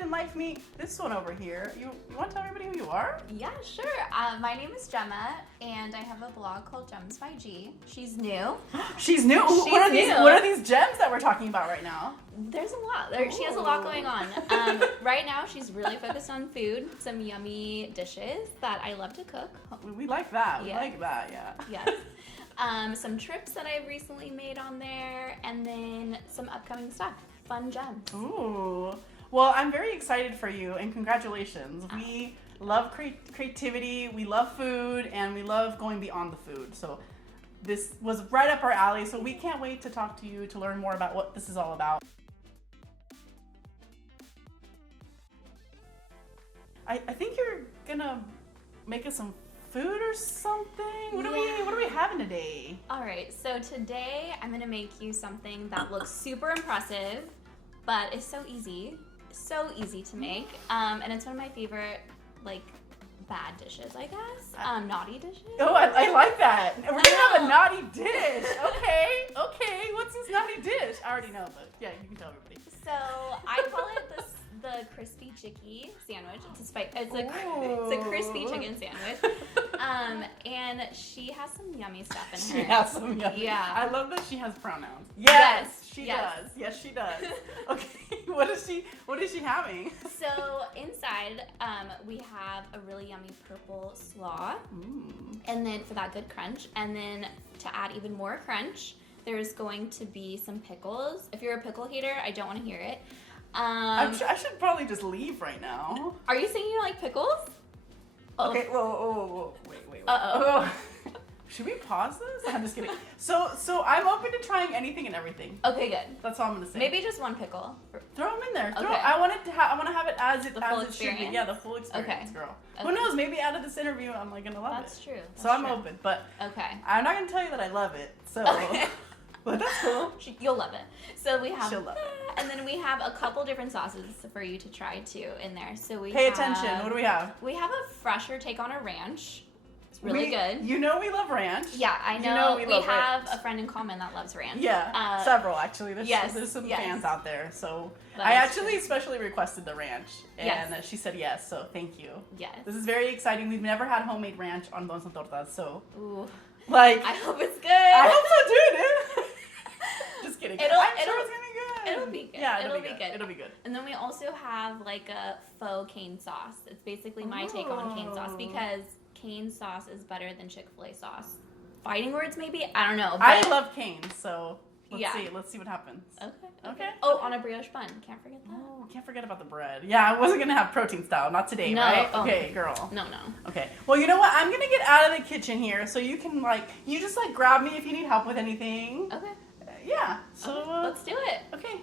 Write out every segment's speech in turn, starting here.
didn't like me. This one over here. You want to tell everybody who you are? Yeah, sure. My name is Gemma, and I have a blog called Gems by G. She's new. She's new. She's what are new. What are these gems that we're talking about right now? There's a lot. She has a lot going on. Right now, she's really focused on food, some yummy dishes that I love to cook. We like that. We Yeah. like that. Yeah. Yes. Some trips that I've recently made on there, and then some upcoming stuff. Fun gems. Ooh. Well, I'm very excited for you, and congratulations. We love creativity, we love food, and we love going beyond the food. So this was right up our alley, so we can't wait to talk to you to learn more about what this is all about. I think you're gonna make us some food or something. What are we having today? All right, so today I'm gonna make you something that looks super impressive, but is so easy to make. And it's one of my favorite, like, bad dishes, I guess. Naughty dishes. Oh, I like that. We're gonna have a naughty dish. Okay. What's this naughty dish? I already know, but yeah, you can tell everybody. So I call it the crispy chicky sandwich. It's a crispy chicken sandwich. And she has some yummy stuff in her. She has some yummy. Yeah. I love that she has pronouns. Yes, she yes. does. Yes, she does. Okay, what is she having? So inside, we have a really yummy purple slaw. And then for that good crunch, and then to add even more crunch, there's going to be some pickles. If you're a pickle hater, I don't want to hear it. I should probably just leave right now. Are you saying you like pickles? Oh. Okay, whoa, wait. Uh-oh. Should we pause this? I'm just kidding. So I'm open to trying anything and everything. Okay, good. That's all I'm gonna say. Maybe just one pickle. Throw them in there. Okay. I want to have it as it The full should be. experience? Yeah, the full experience, Okay. girl. Okay. Who knows? Maybe out of this interview, I'm like gonna love it. That's true. So I'm open, but Okay. I'm not gonna tell you that I love it. So, Okay. but that's cool. You'll love it. So we have She'll love it. and then we have a couple different sauces for you to try too in there. So we Pay have, attention. What do we have? We have a fresher take on a ranch. It's really good. You know we love ranch. Yeah, I know. You know we love have ranch. a friend in common that loves ranch. Yeah, several actually. There's some yes. fans out there. So That I is actually especially requested the ranch, and Yes. she said yes. So thank you. Yes. This is very exciting. We've never had homemade ranch on Donas and Tortas, so Ooh. like I hope it's good. I hope so too, dude. Just kidding. I'm sure it's gonna be good. It'll be good. Yeah, It'll be good. It'll be good. And then we also have like a faux cane sauce. It's basically my take on cane sauce because cane sauce is better than Chick-fil-A sauce. Fighting words maybe? I don't know. But I love cane, so let's see what happens. Okay. Oh, on a brioche bun. Can't forget that. Oh, can't forget about the bread. Yeah, I wasn't gonna have protein style, not today, No, right? oh. Okay, girl. No. Okay. Well, you know what? I'm gonna get out of the kitchen here, so you can you just grab me if you need help with anything. Okay. Yeah. So Okay, let's do it. Okay.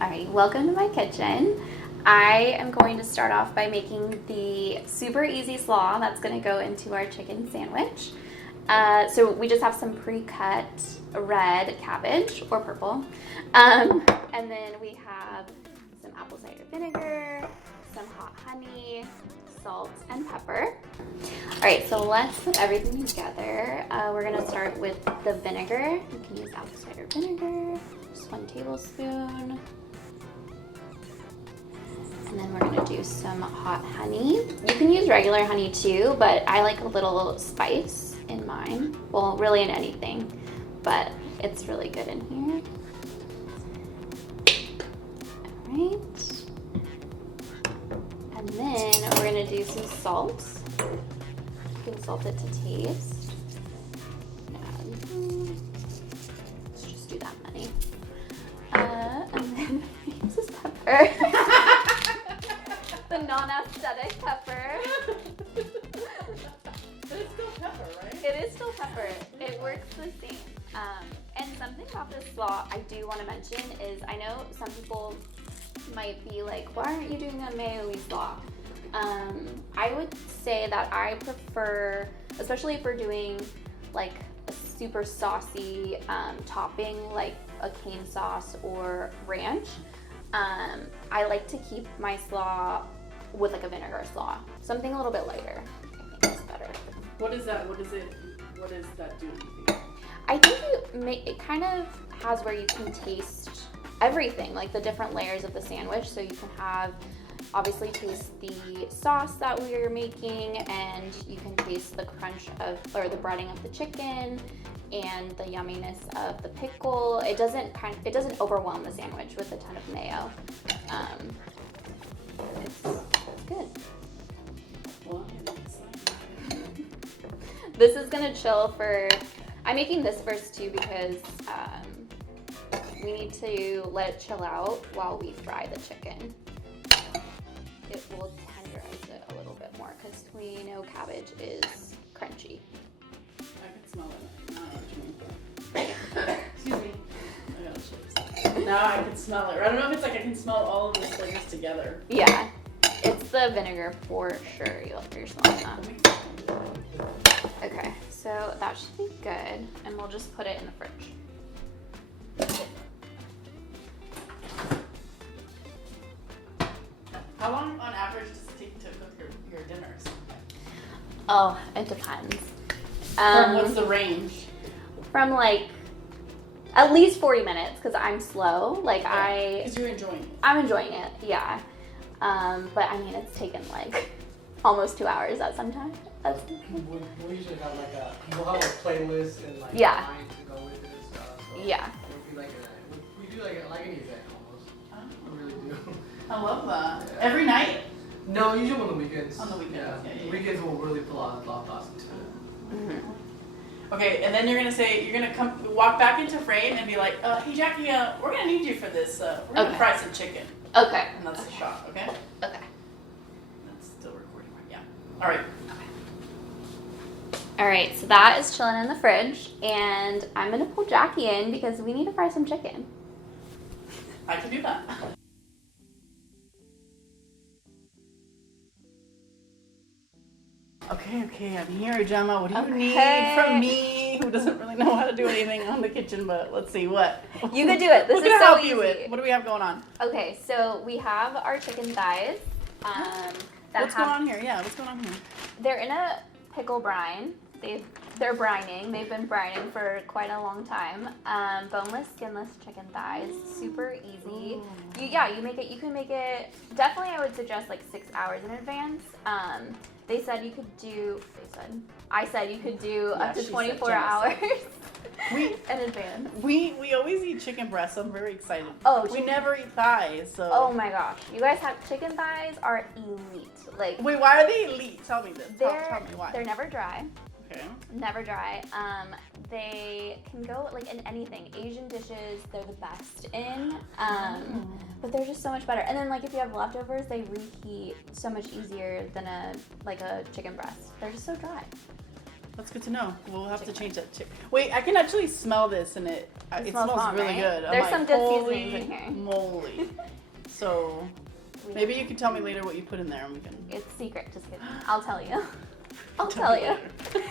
Alright, welcome to my kitchen. I am going to start off by making the super easy slaw that's going to go into our chicken sandwich. So we just have some pre-cut red cabbage or purple. And then we have some apple cider vinegar, some hot honey, salt, and pepper. Alright, so let's put everything together. We're going to start with the vinegar. You can use apple cider vinegar, just 1 tablespoon. And then we're gonna do some hot honey. You can use regular honey too, but I like a little spice in mine. Well, really in anything, but it's really good in here. All right. And then we're gonna do some salt. You can salt it to taste. Let's just do that many. And then this is pepper. The non-aesthetic pepper. But it's still pepper, right? It is still pepper. It works the same. And something about this slaw I do want to mention is I know some people might be like, why aren't you doing a mayo-y slaw? I would say that I prefer, especially if we're doing like a super saucy topping like a cane sauce or ranch, I like to keep my slaw with like a vinegar slaw. Something a little bit lighter, I think is better. What is that? What does that do? I think it kind of has where you can taste everything, like the different layers of the sandwich. So you can have, obviously taste the sauce that we are making, and you can taste the crunch of, or the breading of the chicken, and the yumminess of the pickle. It doesn't overwhelm the sandwich with a ton of mayo. It's good. Well, I'm This is gonna chill for, I'm making this first too because we need to let it chill out while we fry the chicken. It will tenderize it a little bit more because we know cabbage is crunchy. I can smell it. I don't know what you mean. Excuse me. I gotta check. Now I can smell it. I don't know if it's like I can smell all of the flavors together. Yeah, it's the vinegar for sure. You're smelling that. Okay, so that should be good, and we'll just put it in the fridge. How long on average does it take to cook your dinners? Oh, it depends. What's the range? From like at least 40 minutes because I'm slow. Like Because you're enjoying it. I'm enjoying it, yeah. But I mean, it's taken like almost 2 hours at some time. We usually have we'll have a playlist and like Yeah. line to go with it and stuff. So Yeah. it'll be we do like an event almost. Oh, We really do. I love that. Yeah. Every night? No, usually on the weekends. On the weekends, yeah. Weekends will really put a lot of thoughts into it. Mm-hmm. Okay, and then you're gonna walk back into frame and be like, hey Jackie, we're gonna need you for this. We're gonna Okay. fry some chicken. Okay. And that's the shot, okay? Okay. That's still recording, right? Yeah. All right. All right, so that is chilling in the fridge, and I'm gonna pull Jackie in because we need to fry some chicken. I can do that. Okay, I'm here, Gemma. What do you need from me, who doesn't really know how to do anything on the kitchen, but let's see what. You could do it. This What is can I so help you easy. with? What do we have going on? Okay, so we have our chicken thighs. What's going on here? Yeah, what's going on here? They're in a pickle brine. They're brining. They've been brining for quite a long time. Boneless, skinless chicken thighs. Super easy. You make it. You can make it. Definitely, I would suggest like 6 hours in advance. They said you could do. I said you could do Yeah, up to she said, 24 Jenna hours We in advance. we always eat chicken breasts. So I'm very excited. Oh, we chicken- never eat thighs. So. Oh my gosh, you guys have chicken thighs are elite. Like Wait, why are they elite? Tell me this. Tell me why. they're never dry. Okay. Never dry. They can go like in anything. Asian dishes, they're the best in. But they're just so much better. And then like if you have leftovers, they reheat so much easier than a chicken breast. They're just so dry. That's good to know. We'll have to change that. Wait, I can actually smell this, and it smells bomb, really right? good. I'm There's like, some good holy seasonings in here. moly. So maybe you can tell me later what you put in there, and we can. It's secret. Just kidding. I'll tell you. I'll Tell tell me you.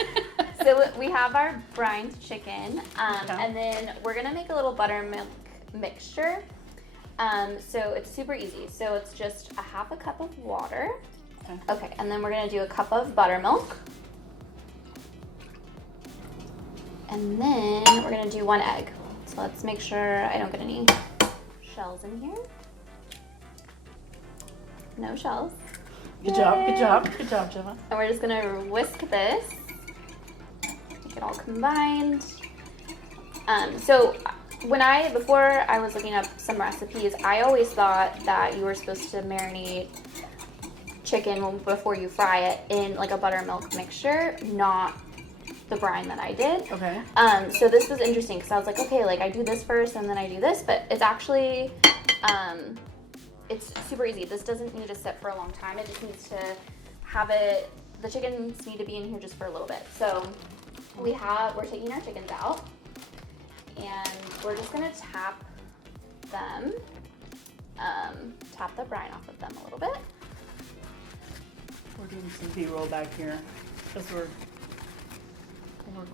So we have our brined chicken, Okay. and then we're gonna make a little buttermilk mixture. So it's super easy. So it's just a half a cup of water. Okay, and then we're gonna do a cup of buttermilk. And then we're gonna do 1 egg. So let's make sure I don't get any shells in here. No shells. Good job, Gemma. And we're just gonna whisk this, make it all combined. So before I was looking up some recipes, I always thought that you were supposed to marinate chicken before you fry it in like a buttermilk mixture, not the brine that I did. Okay. So this was interesting because I was like, okay, like I do this first and then I do this, but it's actually, it's super easy. This doesn't need to sit for a long time. It just needs to have it, the chickens need to be in here just for a little bit. So we're taking our chickens out and we're just gonna tap them, tap the brine off of them a little bit. We're doing some B-roll back here because we're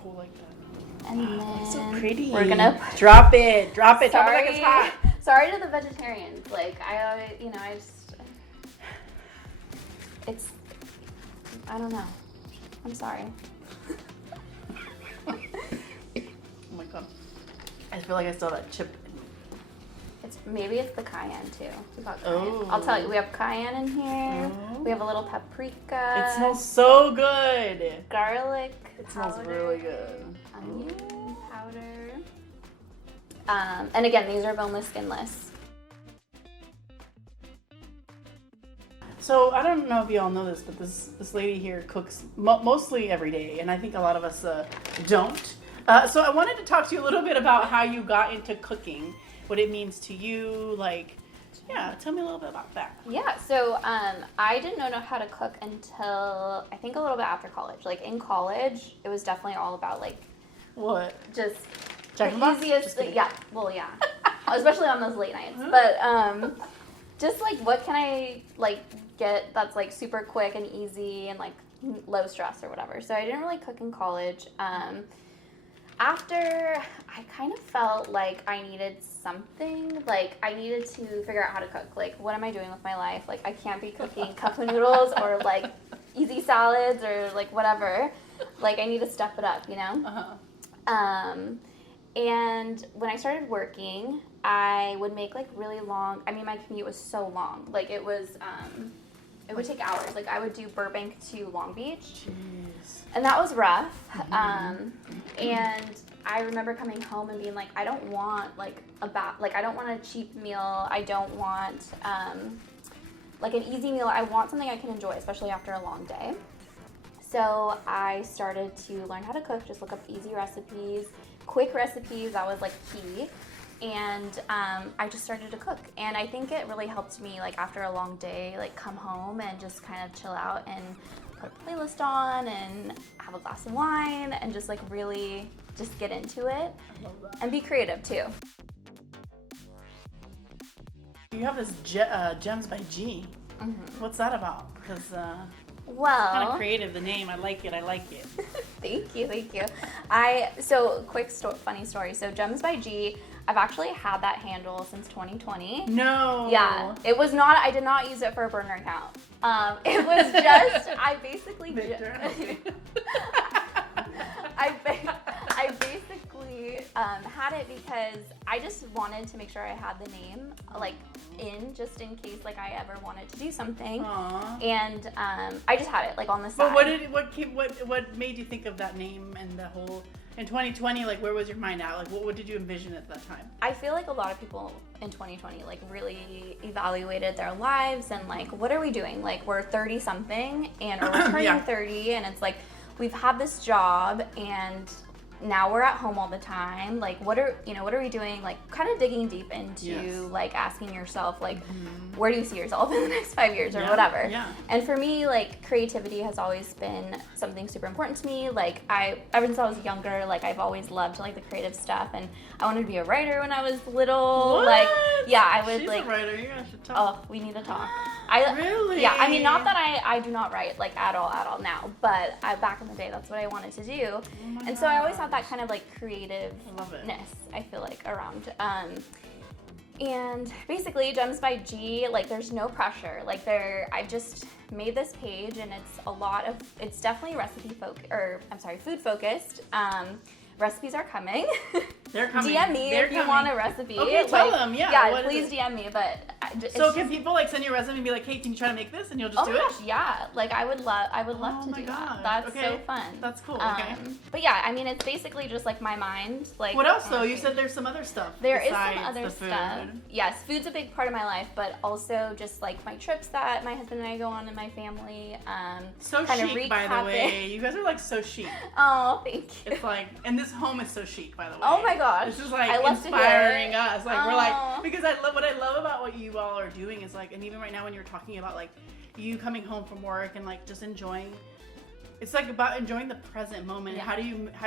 cool like that. And Wow, then it's so pretty. we're gonna drop it. Drop it like it's hot. Sorry to the vegetarians. Like I don't know. I'm sorry. god. I feel like I still have that chip in me. Maybe it's the cayenne too. We got cayenne. Oh. I'll tell you, we have cayenne in here. Oh. We have a little paprika. It smells so good. Garlic. It smells powder, really good. Onion powder. And again, these are boneless, skinless. So I don't know if you all know this, but this lady here cooks mostly every day, and I think a lot of us don't. So I wanted to talk to you a little bit about how you got into cooking, what it means to you, like, yeah, tell me a little bit about that. Yeah, so I didn't know how to cook until I think a little bit after college. Like in college, it was definitely all about like What? just Jack in the the Box? easiest Just thing. kidding. Yeah, well, yeah, especially on those late nights. But just like what can I like get that's like super quick and easy and like low stress or whatever. So I didn't really cook in college. After I kind of felt like I needed something, like I needed to figure out how to cook. Like, what am I doing with my life? Like, I can't be cooking cup of noodles or like easy salads or like whatever. Like, I need to step it up, you know? Uh-huh. And when I started working, I would make like really long, I mean, my commute was so long. Like, it was, it would take hours. Like, I would do Burbank to Long Beach. Jeez. And that was rough. And I remember coming home and being like, I don't want like I don't want a cheap meal. I don't want like an easy meal. I want something I can enjoy, especially after a long day. So I started to learn how to cook, just look up easy recipes, quick recipes. That was like key. And I just started to cook. And I think it really helped me like after a long day, like come home and just kind of chill out and put a playlist on and have a glass of wine and just like really just get into it I love that. and be creative too. You have this Gems by G. Mm-hmm. What's that about? Because kind Well, of creative, the name. I like it. thank you. So quick funny story. So Gems by G, I've actually had that handle since 2020. No. Yeah, I did not use it for a burner account. It was just, I basically, Victor, okay. I basically had it because I just wanted to make sure I had the name like just in case like I ever wanted to do something. Aww. And I just had it like on the side. But what made you think of that name and the whole in 2020? Like, where was your mind at? Like, what did you envision at that time? I feel like a lot of people in 2020 like really evaluated their lives and like, what are we doing? Like, we're 30 something and or we're turning Yeah. 30 and it's like we've had this job and now we're at home all the time. Like, what are we doing? Like, kind of digging deep into Yes. like asking yourself like, where do you see yourself in the next 5 years or Yeah, whatever? yeah. And for me, like, creativity has always been something super important to me. Like, ever since I was younger, like, I've always loved like the creative stuff, and I wanted to be a writer when I was little. What? Like, yeah, I would She's like. a writer. You guys should talk. Oh, we need to talk. Really? Yeah, I mean, not that I do not write like at all now, but back in the day, that's what I wanted to do. Oh my And so I always had gosh. that kind of like creativeness, I love it. I feel like, around. And basically, Gems by G, like, there's no pressure. Like, I've just made this page, and it's definitely food focused. Recipes are coming. They're coming. DM me They're if you coming. want a recipe. Okay, tell them, yeah, Yeah, what is please it? DM me. But So can people like send you a resume and be like, hey, can you try to make this, and you'll just Oh do my it? gosh, yeah. Like, I would love Oh to my do gosh, that. That's okay. so fun. That's cool. Okay. But yeah, I mean, it's basically just like my mind. Like, What else though? on You page. said there's some other stuff. There is besides some other the food. stuff. Yes, food's a big part of my life, but also just like my trips that my husband and I go on in my family. So kinda chic, by the recapping. way. You guys are like so chic. Oh, thank you. It's like, and this home is so chic, by the way. Oh my gosh. This is like I love to hear inspiring it. us. Like we're Aw. like, because what I love about what you all are doing is like, and even right now when you're talking about like you coming home from work and like just enjoying, it's like about enjoying the present moment. Yeah. How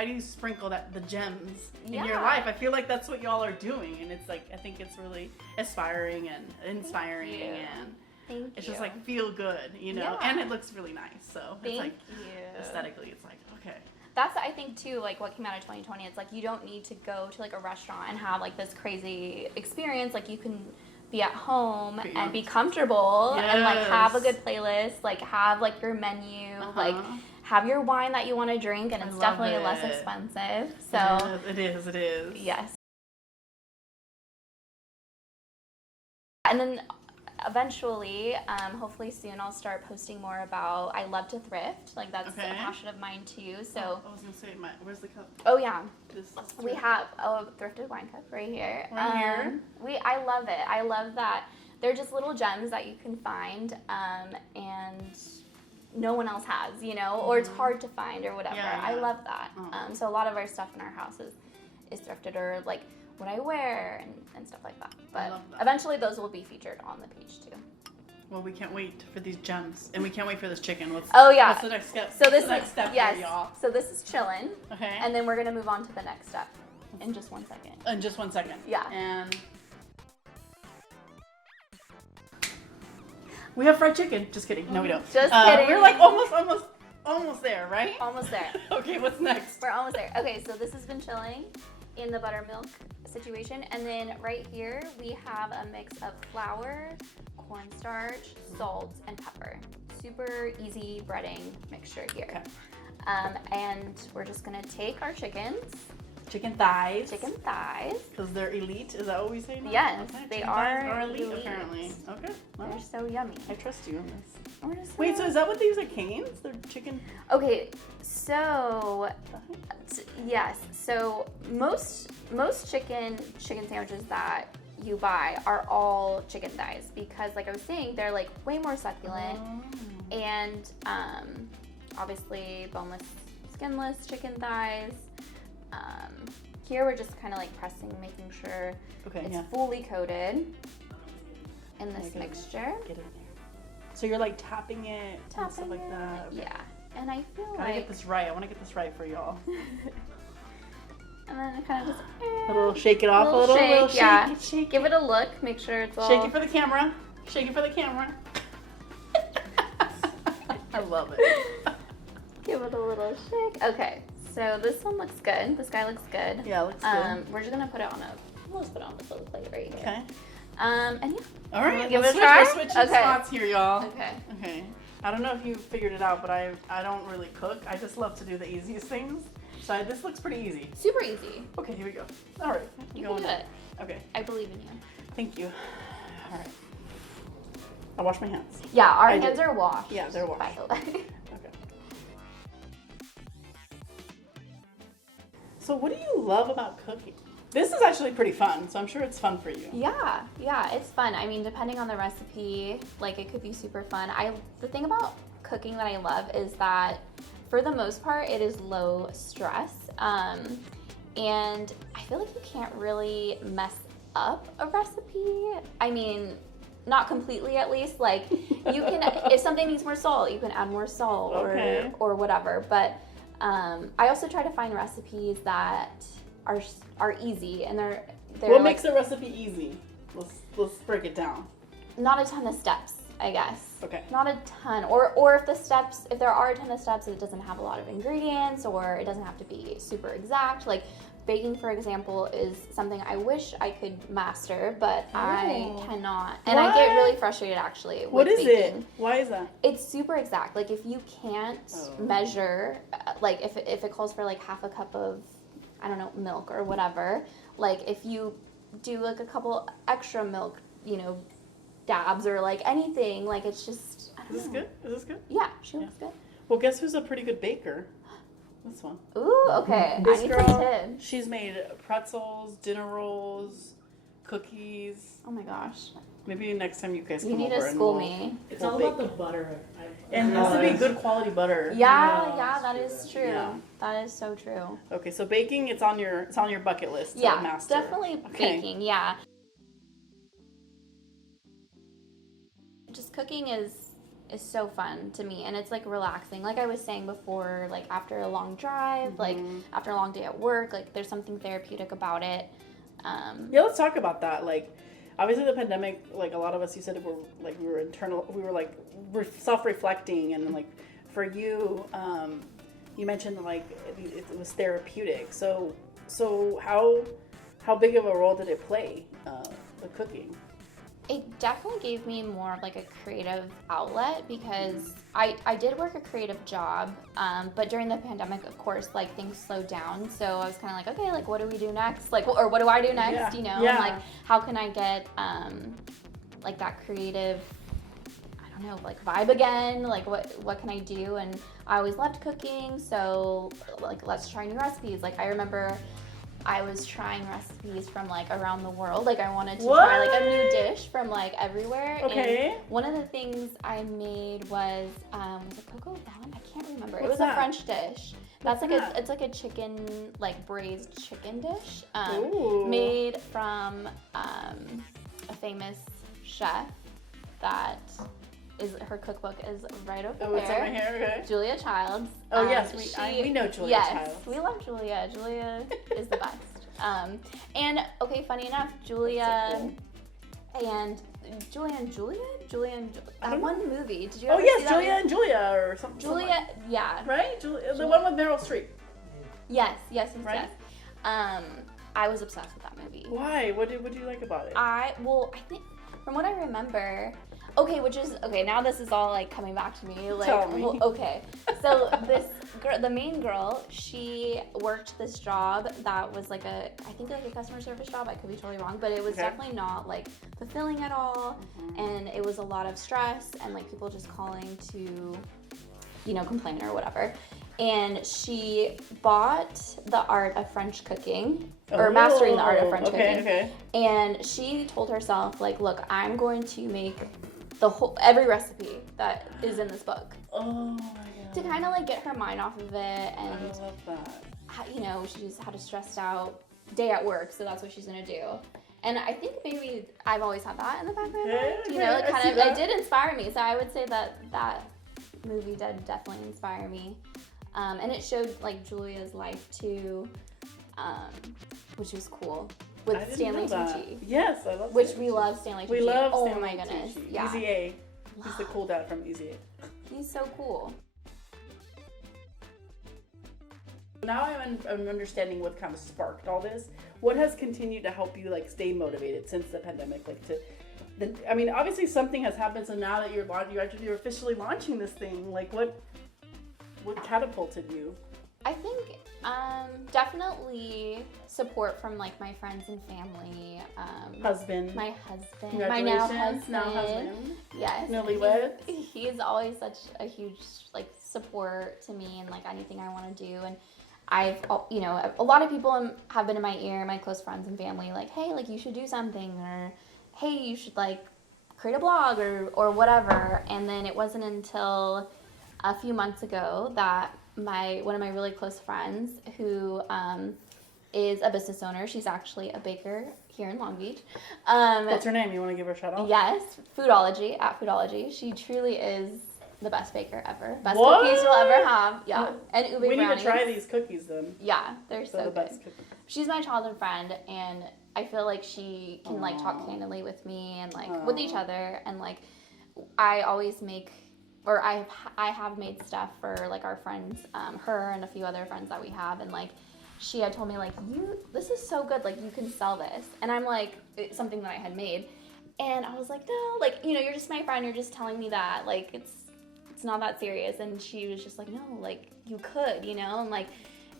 do you sprinkle the gems in your Yeah. life? I feel like that's what y'all are doing, and it's like I think it's really aspiring and inspiring, you. and Thank it's you. just like feel good, you know, Yeah. and it looks really nice. So Thank it's like you. aesthetically, it's like okay. That's, I think, too, like, what came out of 2020. It's like you don't need to go to like a restaurant and have like this crazy experience. Like, you can be at home Be- and be comfortable and like have a Yes. good playlist, like have like your menu, like have your wine that you want to drink, and I it's love definitely it. less expensive. So It is. yes. And then eventually, hopefully soon, I'll start posting more about. I love to thrift, like that's Okay. a passion of mine too. So I was gonna say, where's the cup? oh yeah, This we have a thrifted wine cup right here. Right here? I love it. I love that they're just little gems that you can find, and no one else has, you know, or it's hard to find or whatever. Yeah, I yeah. love that. Oh. So a lot of our stuff in our house is thrifted, or like what I wear and stuff like that. I But love that. eventually those will be featured on the page too. Well, we can't wait for these gems, and we can't wait for this chicken. Oh yeah. What's the next step? So What's this the next step yes. here, y'all? So this is chillin', Okay. and then we're gonna move on to the next step in just 1 second. In just 1 second. Yeah. And we have fried chicken. Just kidding. No, we don't. Just kidding. We're like almost there, right? Almost there. Okay, what's next? We're almost there. Okay, so this has been chilling in the buttermilk situation, and then right here we have a mix of flour, cornstarch, salt, and pepper. Super easy breading mixture here. Okay. And we're just gonna take our chickens, Chicken thighs. chicken thighs. Because they're elite. Is that what we say now? Yes, Okay, they chicken are thighs elite, elite. apparently. Okay. They're Well, so yummy. I trust you on this. We're just Wait, so gonna- is that what they use at Cane's? They're chicken Okay, so thighs? yes, so most chicken sandwiches that you buy are all chicken thighs, because like I was saying, they're like way more succulent, Oh. and obviously boneless, skinless chicken thighs. Here we're just kind of like pressing, making sure Okay, it's yeah. fully coated in this Okay. mixture. Get in there. So you're like tapping it and stuff Tapping like it, that. Okay. yeah. And I feel Gotta like, get this right. I want to get this right for y'all. and then it kind of just A little shake it off a little, shake, little shake yeah. it, shake Give it a look, make sure it's all. Shake it for the camera. Shake it for the camera. I love it. Give it a little shake. Okay, so this one looks good. This guy looks good. Yeah, it looks good. We're just gonna put it on let's put it on this little plate right here. Okay. And yeah. All right. Give let's it a switch. try? We're switching Okay. spots here, y'all. Okay. Okay. I don't know if you figured it out, but I don't really cook. I just love to do the easiest things. So this looks pretty easy. Super easy. Okay, here we go. All right. You Going can do in. it. Okay. I believe in you. Thank you. All right. I'll wash my hands. Yeah, our I hands did. are washed. Yeah, they're washed. By the way. Okay. So what do you love about cooking? This is actually pretty fun, so I'm sure it's fun for you. Yeah, it's fun. I mean, depending on the recipe, like it could be super fun. The thing about cooking that I love is that for the most part it is low stress. And I feel like you can't really mess up a recipe. I mean, not completely at least. Like you can if something needs more salt, you can add more salt Okay. or whatever. But I also try to find recipes that are easy, and they're What like, makes a recipe easy? Let's break it down. not a ton of steps, I guess. Okay. Not a ton, or if there are a ton of steps, it doesn't have a lot of ingredients, or it doesn't have to be super exact. Like baking, for example, is something I wish I could master, but I Oh. cannot. And I get What? really frustrated actually What with is baking. it? Why is that? It's super exact. Like if you can't Oh. measure, like if it calls for like half a cup of, I don't know, milk or whatever, like if you do like a couple extra milk, dabs or like anything, like it's just, I don't Is this know. good? Is this good? Yeah, she looks good. Well, guess who's a pretty good baker? This one. Ooh, okay. This I need girl, some tips. she's made pretzels, dinner rolls, cookies. Oh my gosh. Maybe next time you guys You come need over to and school we'll- me. It's we'll all bake. about the butter. It has to be good quality butter. Yeah, Yeah, that is true. Yeah. That is so true. Okay, so baking, it's on your bucket list to Yeah, master. definitely Okay. baking, yeah. Just cooking is so fun to me, and it's like relaxing. Like I was saying before, like after a long drive, like after a long day at work, like there's something therapeutic about it. Yeah, let's talk about that. Like, obviously the pandemic, like a lot of us, you said we were like self-reflecting, and like for you, you mentioned like it was therapeutic. So how big of a role did it play, the cooking? It definitely gave me more of like a creative outlet because I did work a creative job, but during the pandemic, of course, like things slowed down. So I was kind of like, okay, like what do we do next? Like, or what do I do next? Yeah. You know, Yeah. and like how can I get like that creative, I don't know, like vibe again? Like what can I do? And I always loved cooking, so like let's try new recipes. Like I remember I was trying recipes from like around the world. Like I wanted to try like a new dish from like everywhere. Okay. And one of the things I made was it coco bun? I can't remember. It What's was that? a French dish. What's That's like that? it's like a chicken, like braised chicken dish. Ooh. Made from a famous chef that is, her cookbook is right over Oh, it's there. over here. Okay. Julia Childs. Oh yes, we know Julia yes, Childs. we love Julia. Julia is the best. And okay, funny enough, Julia and Julia and that one movie. Did you Oh ever yes, see that Julia movie? and Julia or something. Julia, yeah. Right? The one with Meryl Streep. Yes. Right? I was obsessed with that movie. Why? What do you like about it? I think from what I remember, now this is all like coming back to me. Like, Tell me. well, okay. So this girl, the main girl, she worked this job that was like I think like a customer service job. I could be totally wrong, but it was Okay. definitely not like fulfilling at all. Mm-hmm. And it was a lot of stress and like people just calling to, complain or whatever. And she bought the art of French cooking, or mastering the art of French cooking. Okay. And she told herself, like, look, I'm going to make every recipe that is in this book Oh my god. to kind of like get her mind off of it. I And, love that. she's had a stressed out day at work, so that's what she's going to do. And I think maybe I've always had that in the back of my mind. Okay, It did inspire me. So I would say that movie did definitely inspire me. And it showed like Julia's life too, which was cool. I With didn't Stanley know that. Tucci. Yes, I love Which Stanley we Tucci. love Stanley Tucci. We love oh Stanley my goodness. Tucci. Yeah. Easy A. He's the cool dad from Easy A. He's so cool. Now I'm understanding what kind of sparked all this. What has continued to help you like stay motivated since the pandemic? Obviously something has happened. So now that you're officially launching this thing, like what catapulted you? I think definitely support from like my friends and family. Husband. My husband. Congratulations. My now husband. Yes. Yes. Newlyweds. He is always such a huge like support to me and like anything I want to do. And I've, a lot of people have been in my ear, my close friends and family, like, hey, like you should do something, or hey, you should like create a blog or whatever. And then it wasn't until a few months ago that one of my really close friends who is a business owner, she's actually a baker here in Long Beach. What's her name? You want to give her a shout out? Yes, Foodology, at Foodology. She truly is the best baker ever. Best What? cookies you'll ever have. Yeah. And ube We need brownies. to try these cookies then. Yeah, they're They're so the good. best cookies. She's my childhood friend, and I feel like she can like talk candidly with me and like with each other, and like I always make, or I have made stuff for like our friends, her and a few other friends that we have, and like she had told me like, this is so good, like you can sell this, and I'm like, it's something that I had made, and I was like, no, like you're just my friend, you're just telling me that, like it's not that serious. And she was just like, no, like you could, and like,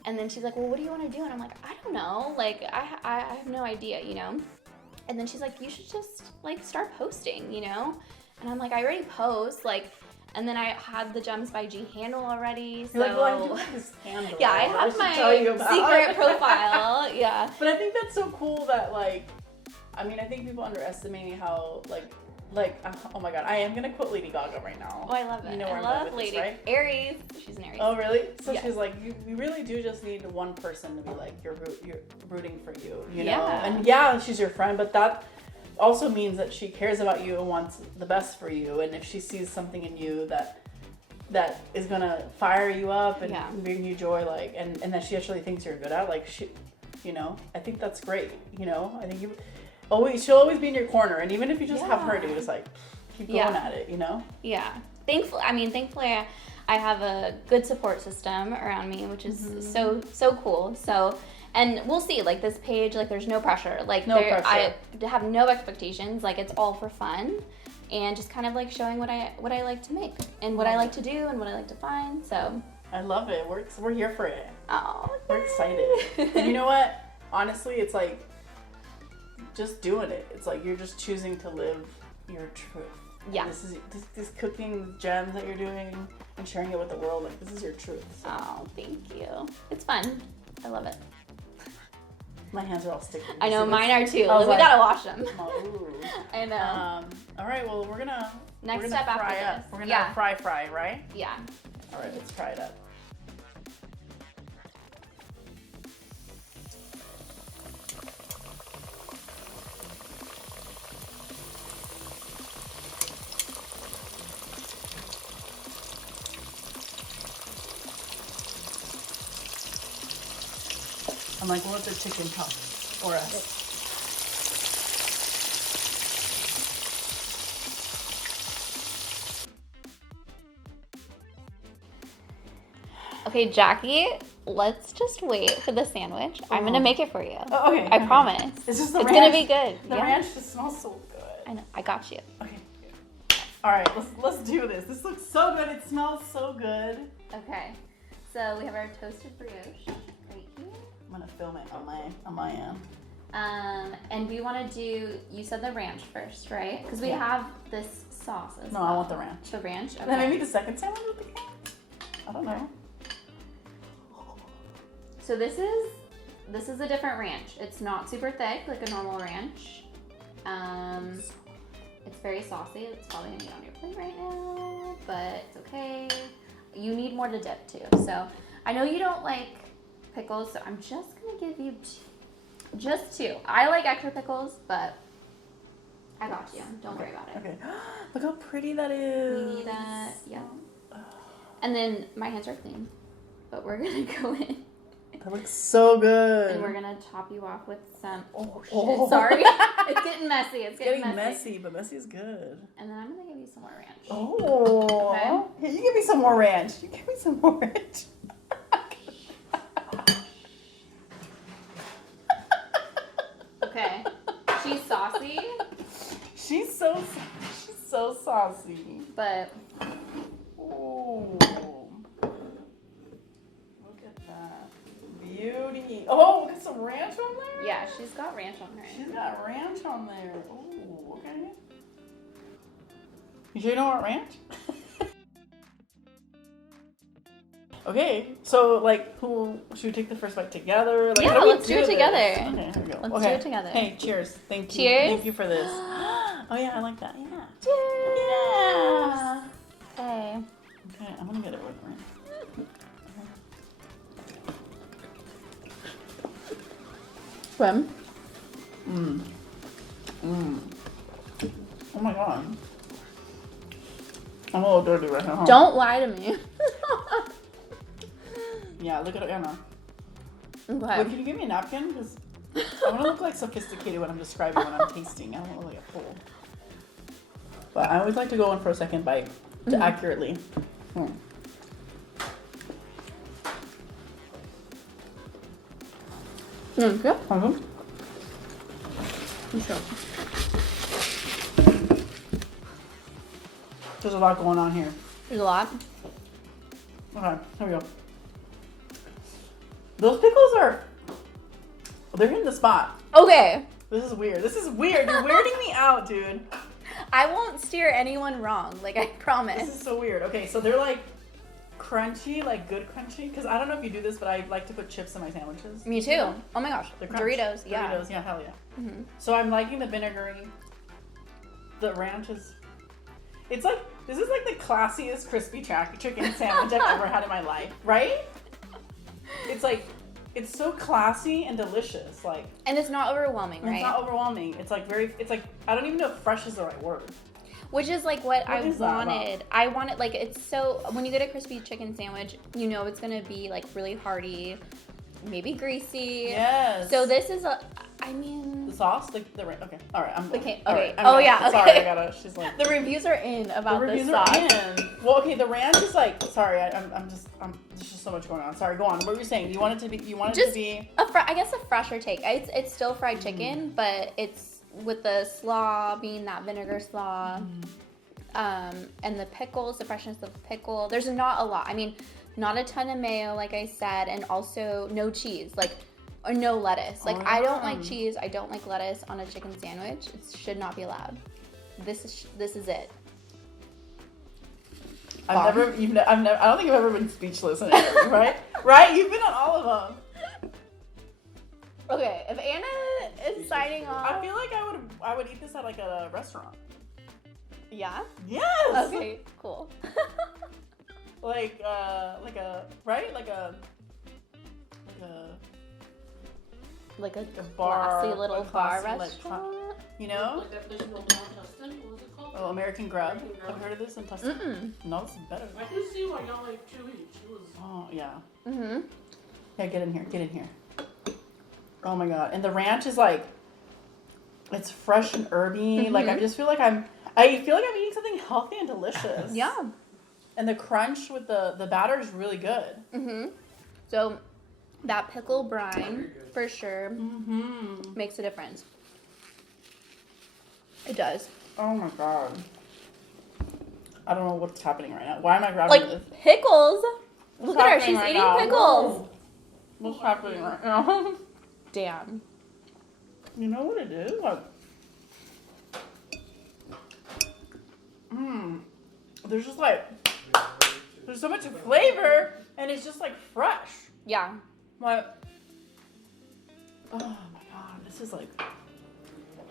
and then she's like, well, what do you want to do? And I'm like, I don't know, like I have no idea, and then she's like, you should just like start posting, and I'm like, I already post, like, and then I had the Gems by G handle already, so You're like, well, I do this handle. yeah, I have my secret profile. Yeah. But I think that's so cool that I think people underestimate how oh my god, I am gonna quote Lady Gaga right now. Oh, I love it. You know where I I'm love going with Lady this, right? Aries. She's an Aries. Oh really? So Yes. she's like, you really do just need one person to be like, you're rooting for you, you know? Yeah. And yeah, she's your friend, but that also means that she cares about you and wants the best for you. And if she sees something in you that is gonna fire you up and Yeah. bring you joy, and that she actually thinks you're good at, I think that's great. I think she'll always be in your corner, and even if you just have her do, just keep going Yeah. at it, Yeah. Thankfully, I have a good support system around me, which is so cool. So, And we'll see. Like this page, like there's no pressure. Like No pressure. I have no expectations. Like it's all for fun, and just kind of like showing what I like to make and what I like to do and what I like to find. So I love it. We're here for it. oh, We're excited. And you know what? Honestly, it's like just doing it. It's like you're just choosing to live your truth. Yeah. This cooking gems that you're doing and sharing it with the world. Like this is your truth. So Oh, thank you. It's fun. I love it. my hands are all sticky. I know, See mine are too. I was We like- gotta wash them. this? Oh, ooh. I know. All right. Well, we're gonna Next we're step gonna after fry up. this. We're gonna Yeah. fry, right? Yeah. All right. Let's fry it up. I'm like, we'll let the chicken talk for us. Okay, Jackie, let's just wait for the sandwich. I'm gonna make it for you. Oh, okay. I okay. promise. It's just the It's ranch. gonna be good. The Yeah. ranch just smells so good. I know. I got you. Okay. All right, let's do this. This looks so good. It smells so good. Okay. So we have our toasted brioche right here. I'm gonna film it on my end. And we want to do. You said the ranch first, right? Because we Yeah. have this sauce. As No, well. I want the ranch. The ranch. And then Okay. maybe the second sandwich with the ranch. I don't know. So this is a different ranch. It's not super thick like a normal ranch. It's very saucy. It's probably gonna be on your plate right now, but it's okay. You need more to dip too. So I know you don't like pickles, so I'm just gonna give you just two. I like extra pickles, but I got you. Don't worry about it. Okay. Look how pretty that is. We need that. Yeah. And then my hands are clean, but we're gonna go in. That looks so good. And we're gonna top you off with some. Oh, Shit, oh. sorry. It's getting messy. It's getting getting messy. messy, but messy is good. And then I'm gonna give you some more ranch. Oh. Okay. Here, you give me some more ranch. You give me some more ranch. Okay. She's saucy, She's so saucy. but Ooh. Look at that. Beauty. Oh, look at some ranch on there. yeah, she's got ranch on her. She's got ranch on there. Ooh, okay. You sure you don't want ranch? Okay, so like, who should we take the first bite together? Like, Yeah, how do we let's do it this? together. Okay, here we go. Let's okay. do it together. Hey, cheers! Thank you. Cheers. Thank you for this. Oh yeah, I like that. Yeah. Cheers. Yeah. Okay. Okay, I'm gonna get it with ranch. Swim. Oh my god. I'm a little dirty right now. Huh? Don't lie to me. Yeah, look at Anna. Wait, Okay. can you give me a napkin? Because I want to look like sophisticated when I'm describing when I'm tasting. I don't want to look like a fool. But I always like to go in for a second bite to accurately. Yeah. Sure. There's a lot going on here. There's a lot. Okay, here we go. Those pickles they're hitting the spot. Okay. This is weird. This is weird. You're weirding me out, dude. I won't steer anyone wrong. Like I This promise. is so weird. Okay, so they're like crunchy, like good crunchy. Because I don't know if you do this, but I like to put chips in my sandwiches. Me too. Oh my gosh. The crunch. Doritos. Yeah. Doritos, yeah, hell yeah. Mhm. So I'm liking the vinegary. The ranch is. It's like, this is like the classiest crispy chicken sandwich I've ever had in my life, right? It's like, it's so classy and delicious. Like, And it's not overwhelming, and right? it's not overwhelming. It's like it's like, I don't even know if fresh is the right word. Which is like what I is that about? wanted. I wanted like it's so when you get a crispy chicken sandwich, you know it's gonna be like really hearty, maybe greasy. Yes. So this is I mean, The sauce, like the okay. All right, I'm Okay. all Okay. right, I'm Oh gonna- yeah. Okay. Sorry, I gotta. She's like The reviews are in the about reviews this are sauce. in. Well, okay, the ranch is like. Sorry, there's just so much going on. Sorry, go on. What were you saying? You want it to be? You want it Just to be? I guess a fresher take. It's still fried chicken, but it's with the slaw being that vinegar slaw, and the pickles, the freshness of the pickle. There's not a lot. I mean, not a ton of mayo, like I said, and also no cheese, or no lettuce. Like I don't like cheese. I don't like lettuce on a chicken sandwich. It should not be allowed. This is it. I don't think I've ever been speechless in it, right? Right? You've been on all of them. Okay, if Anna is signing off. I feel like I would eat this at like a restaurant. Yeah? Yes. Okay, cool. Like a right? Like a Like a bar, classy little a bar classy, like, restaurant. you know? Like that place you went down Tustin, what was it called? Oh, American Grub. American Grub. Have you heard of this in Tustin? Mm-mm. No, this is better. I can see why y'all like 2 each. It was Oh yeah. Mm-hmm. Yeah, get in here. Get in here. Oh my god. And the ranch is like, it's fresh and herby. Like I just feel like I feel like I'm eating something healthy and delicious. Yeah. And the crunch with the batter is really good. Mm-hmm. So that pickle brine Very good. for sure Mm-hmm. makes a difference. It does. Oh my god. I don't know what's happening right now. Why am I grabbing this? Like pickles. Look at her. happening She's right eating now? pickles. What's happening right now? Damn. You know what it is? Like, there's just like, there's so much flavor, and it's just like fresh. Yeah. Like, oh my god, this is like.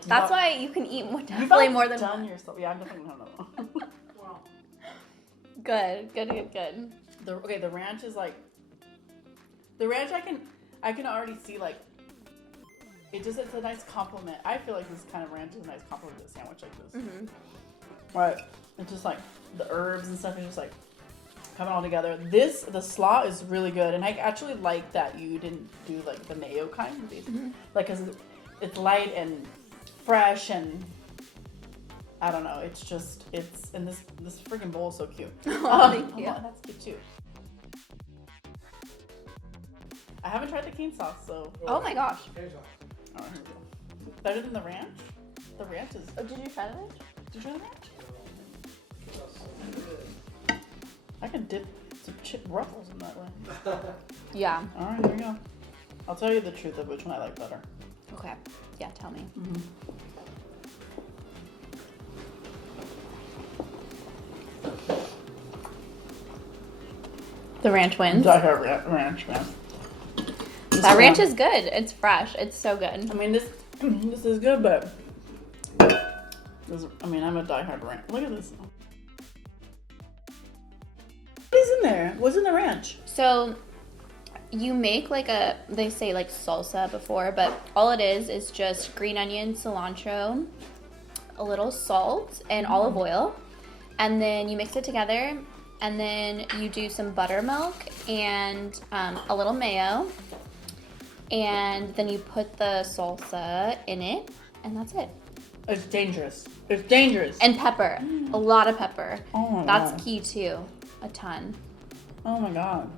That's why you can eat more, You've definitely more than done one. yourself. Yeah, I'm definitely no. wow. Good. The ranch is like. The ranch I can already see like. It's a nice compliment. I feel like this kind of ranch is a nice compliment to a sandwich like this. Mm-hmm. Right. It's just like the herbs and stuff is just like coming all together. The slaw is really good, and I actually like that you didn't do like the mayo kind, like because it's light and fresh, and I don't know. It's and this freaking bowl is so cute. Oh, thank you. Oh, that's cute too. I haven't tried the cane sauce, so Oh my gosh. oh, here we go. Better than the ranch. The ranch is. Oh, did you try that? Did you try the ranch? I can dip some chip ruffles in that way. Yeah. All right, here we go. I'll tell you the truth of which one I like better. Okay. Yeah, tell me. The ranch wins. I heard ranch, man. That ranch is good. It's fresh. It's so good. I mean, this is good, but I'm a diehard ranch. Look at this. What is in there? What's in the ranch? So you make they say like salsa before, but all it is just green onion, cilantro, a little salt, and olive oil. And then you mix it together, and then you do some buttermilk and a little mayo. And then you put the salsa in it, and that's it. It's dangerous. It's dangerous. And pepper. A lot of pepper. Oh my That's god. key too. A ton. Oh my god.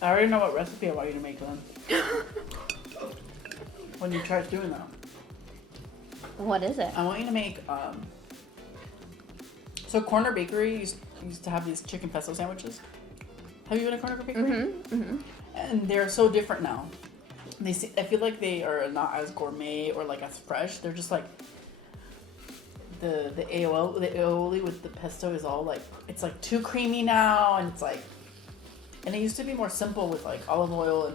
I already know what recipe I want you to make then. When you try doing that. What is it? I want you to make so Corner Bakery used to have these chicken pesto sandwiches. Have you been to Corner Bakery? Mm-hmm. And they're so different now. I feel like they are not as gourmet or like as fresh. They're just like the aioli with the pesto is all like it's like too creamy now, and it's like, and it used to be more simple with like olive oil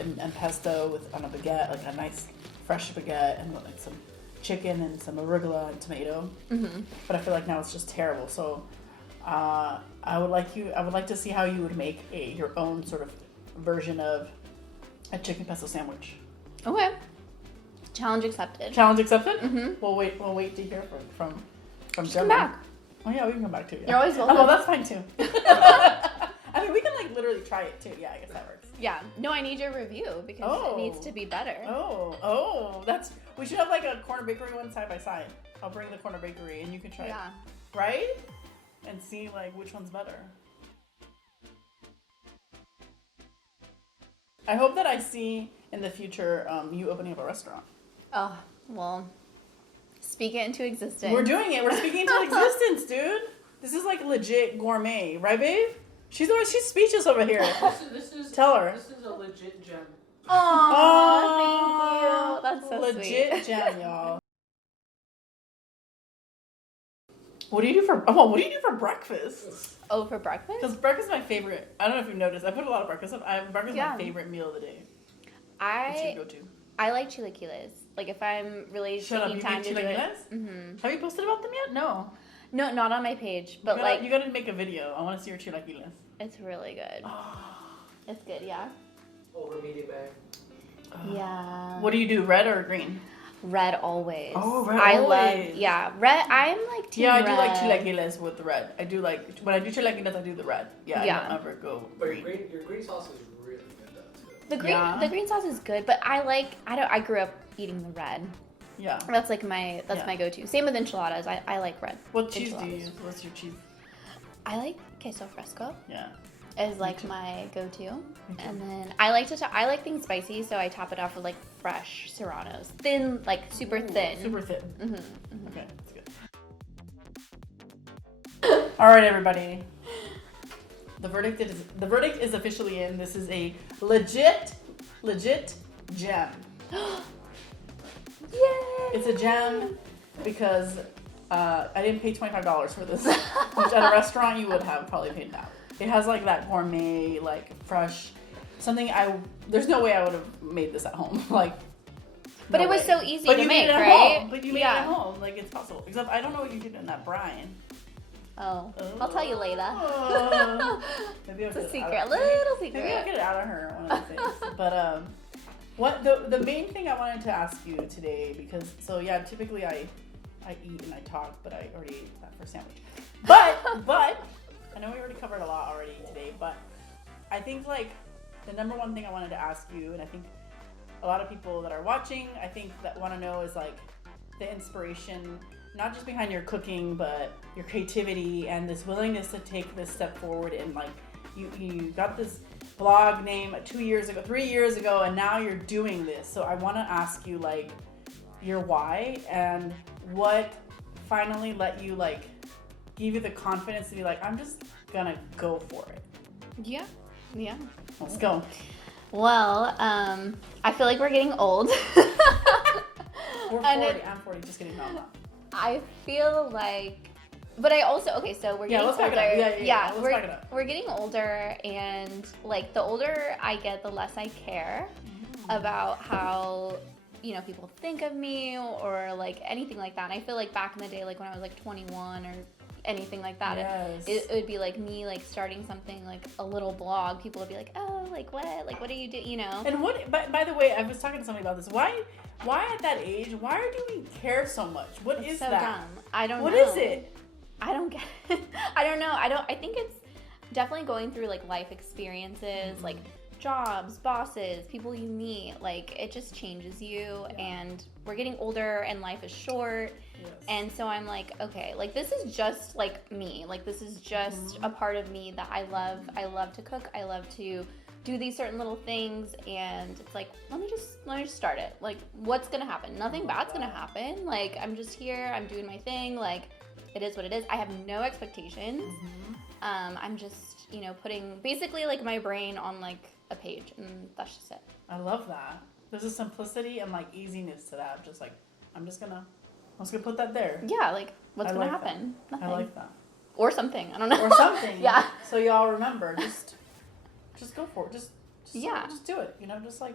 and pesto with on a baguette, like a nice fresh baguette, and like some chicken and some arugula and tomato. Mm-hmm. But I feel like now it's just terrible. So I would like to see how you would make your own sort of version of a chicken pesto sandwich. Okay. Challenge accepted. Challenge accepted? Mm-hmm. We'll wait to hear from Come Gemma. back. Oh yeah, we can come back too. Yeah. You're always welcome. Oh, well, that's fine too. I mean, we can like literally try it too. Yeah, I guess that works. Yeah. No, I need your review because it needs to be better. We should have like a corner bakery one side by side. I'll bring the corner bakery and you can try Yeah. it. Right? And see like which one's better. I hope that I see in the future you opening up a restaurant. Oh, well, speak it into existence. We're doing it. We're speaking into existence, dude. This is like legit gourmet, right, babe? She's speechless over here. This is Tell her. This is a legit gem. Oh, thank you. That's so legit sweet. gem, y'all. What do you do for breakfast? Oh, for breakfast? Because breakfast is my favorite. I don't know if you've noticed. I put a lot of breakfast up. Breakfast is Yeah. my favorite meal of the day. What's your go-to? I like chilaquiles. Like if I'm really Shut up, taking you time make to do it. chilaquiles? Mm-hmm. Have you posted about them yet? No. No, not on my page, but You gotta make a video. I want to see your chilaquiles. it's really good. It's good, yeah. Over medium bag. Yeah. What do you do, red or green? Red always. Oh, red I always. love, yeah. Red, I'm like team Yeah, I red. do like chilaquiles with red. I do like, when I do chilaquiles, I do the red. Yeah, Yeah. I don't ever go But green. your green sauce is really good though too. The green sauce is good, but I grew up eating the red. Yeah. That's like my Yeah. my go-to. Same with enchiladas. I like red. What cheese do you enchiladas. use? What's your cheese? I like queso fresco. Yeah. Is like my go-to, and then I like things spicy, so I top it off with like fresh serranos, thin, like super thin. Super thin. Mm-hmm. Okay, that's good. All right, everybody. The verdict is officially in. This is a legit gem. Yay! It's a gem because I didn't pay $25 for this, which at a restaurant you would have probably paid that. It has like that gourmet, like fresh, something there's no way I would have made this at home. Like, But no it was way. so easy But to you made make, it at right? home. But you made it at home. Like, it's possible. Except I don't know what you did in that brine. Oh, I'll tell you later. Oh. Maybe I'll It's a get it secret, out of- little Maybe I'll secret. get it out of her one of the things. But what the main thing I wanted to ask you today, because typically I eat and I talk, but I already ate that first sandwich. But I know we already covered a lot already today, but I think like the number one thing I wanted to ask you, and I think a lot of people that are watching, I think that want to know is like the inspiration, not just behind your cooking, but your creativity and this willingness to take this step forward. And like you got this blog name 3 years ago, and now you're doing this. So I want to ask you like your why and what finally let you like give you the confidence to be like, I'm just gonna go for it. Yeah. Let's go. Well, I feel like we're getting old. We're 40. And I'm 40. Just kidding. No, I'm not. I feel like, but I also so we're getting let's older. back it up. Yeah, let's back it up. We're getting older, and like the older I get, the less I care about how people think of me or like anything like that. And I feel like back in the day, like when I was like 21 or anything like that, Yes. it would be like me like starting something like a little blog. People would be like, oh, like what do you do? And what? By the way, I was talking to somebody about this. Why at that age? Why do we care so much? What is so that? dumb. I don't know. What is it? I don't get it. I don't know. I think it's definitely going through like life experiences, like jobs, bosses, people you meet. Like it just changes you, and we're getting older and life is short. Yes. And so I'm like, okay, like this is just like me. Like this is just a part of me that I love. I love to cook. I love to do these certain little things, and it's like, let me just start it. Like what's going to happen? Nothing bad's going to happen. Like I'm just here, I'm doing my thing. Like it is what it is. I have no expectations. I'm just, putting basically like my brain on like a page, and that's just it. I love that. There's a simplicity and like easiness to that. Just like I'm just gonna put that there. Yeah, like what's I going to like that. happen? Nothing. I like that. Or something. I don't know. Or something. Yeah. So y'all remember, just go for it. Just Yeah. Just do it. Just like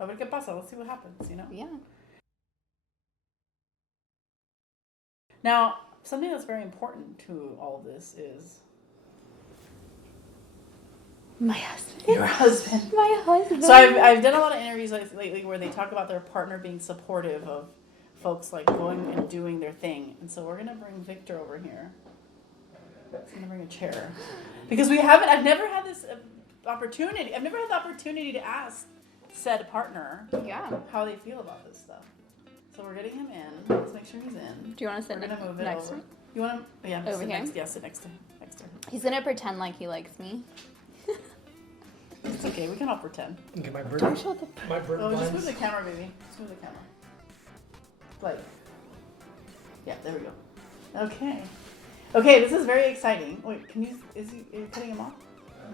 a ver qué pasa. Let's see what happens. Yeah. Now, something that's very important to all of this is My husband. your husband. My husband. So I've done a lot of interviews lately where they talk about their partner being supportive of folks like going and doing their thing. And so we're gonna bring Victor over here. I'm gonna bring a chair because I've never had this opportunity. I've never had the opportunity to ask said partner Yeah. how they feel about this stuff. So we're getting him in. Let's make sure he's in. Do you want to sit We're gonna move it next over. to me? You want to? Yeah, Over sit here? next. Yeah, sit next to him. Next to him. He's gonna pretend like he likes me. It's okay. We can all pretend. Okay, my bird. Don't show the. My bird Oh, just move blinds. the camera, baby. Just move the camera. Like. Yeah, there we go. Okay. Okay, this is very exciting. Wait, can you? Are you cutting him off?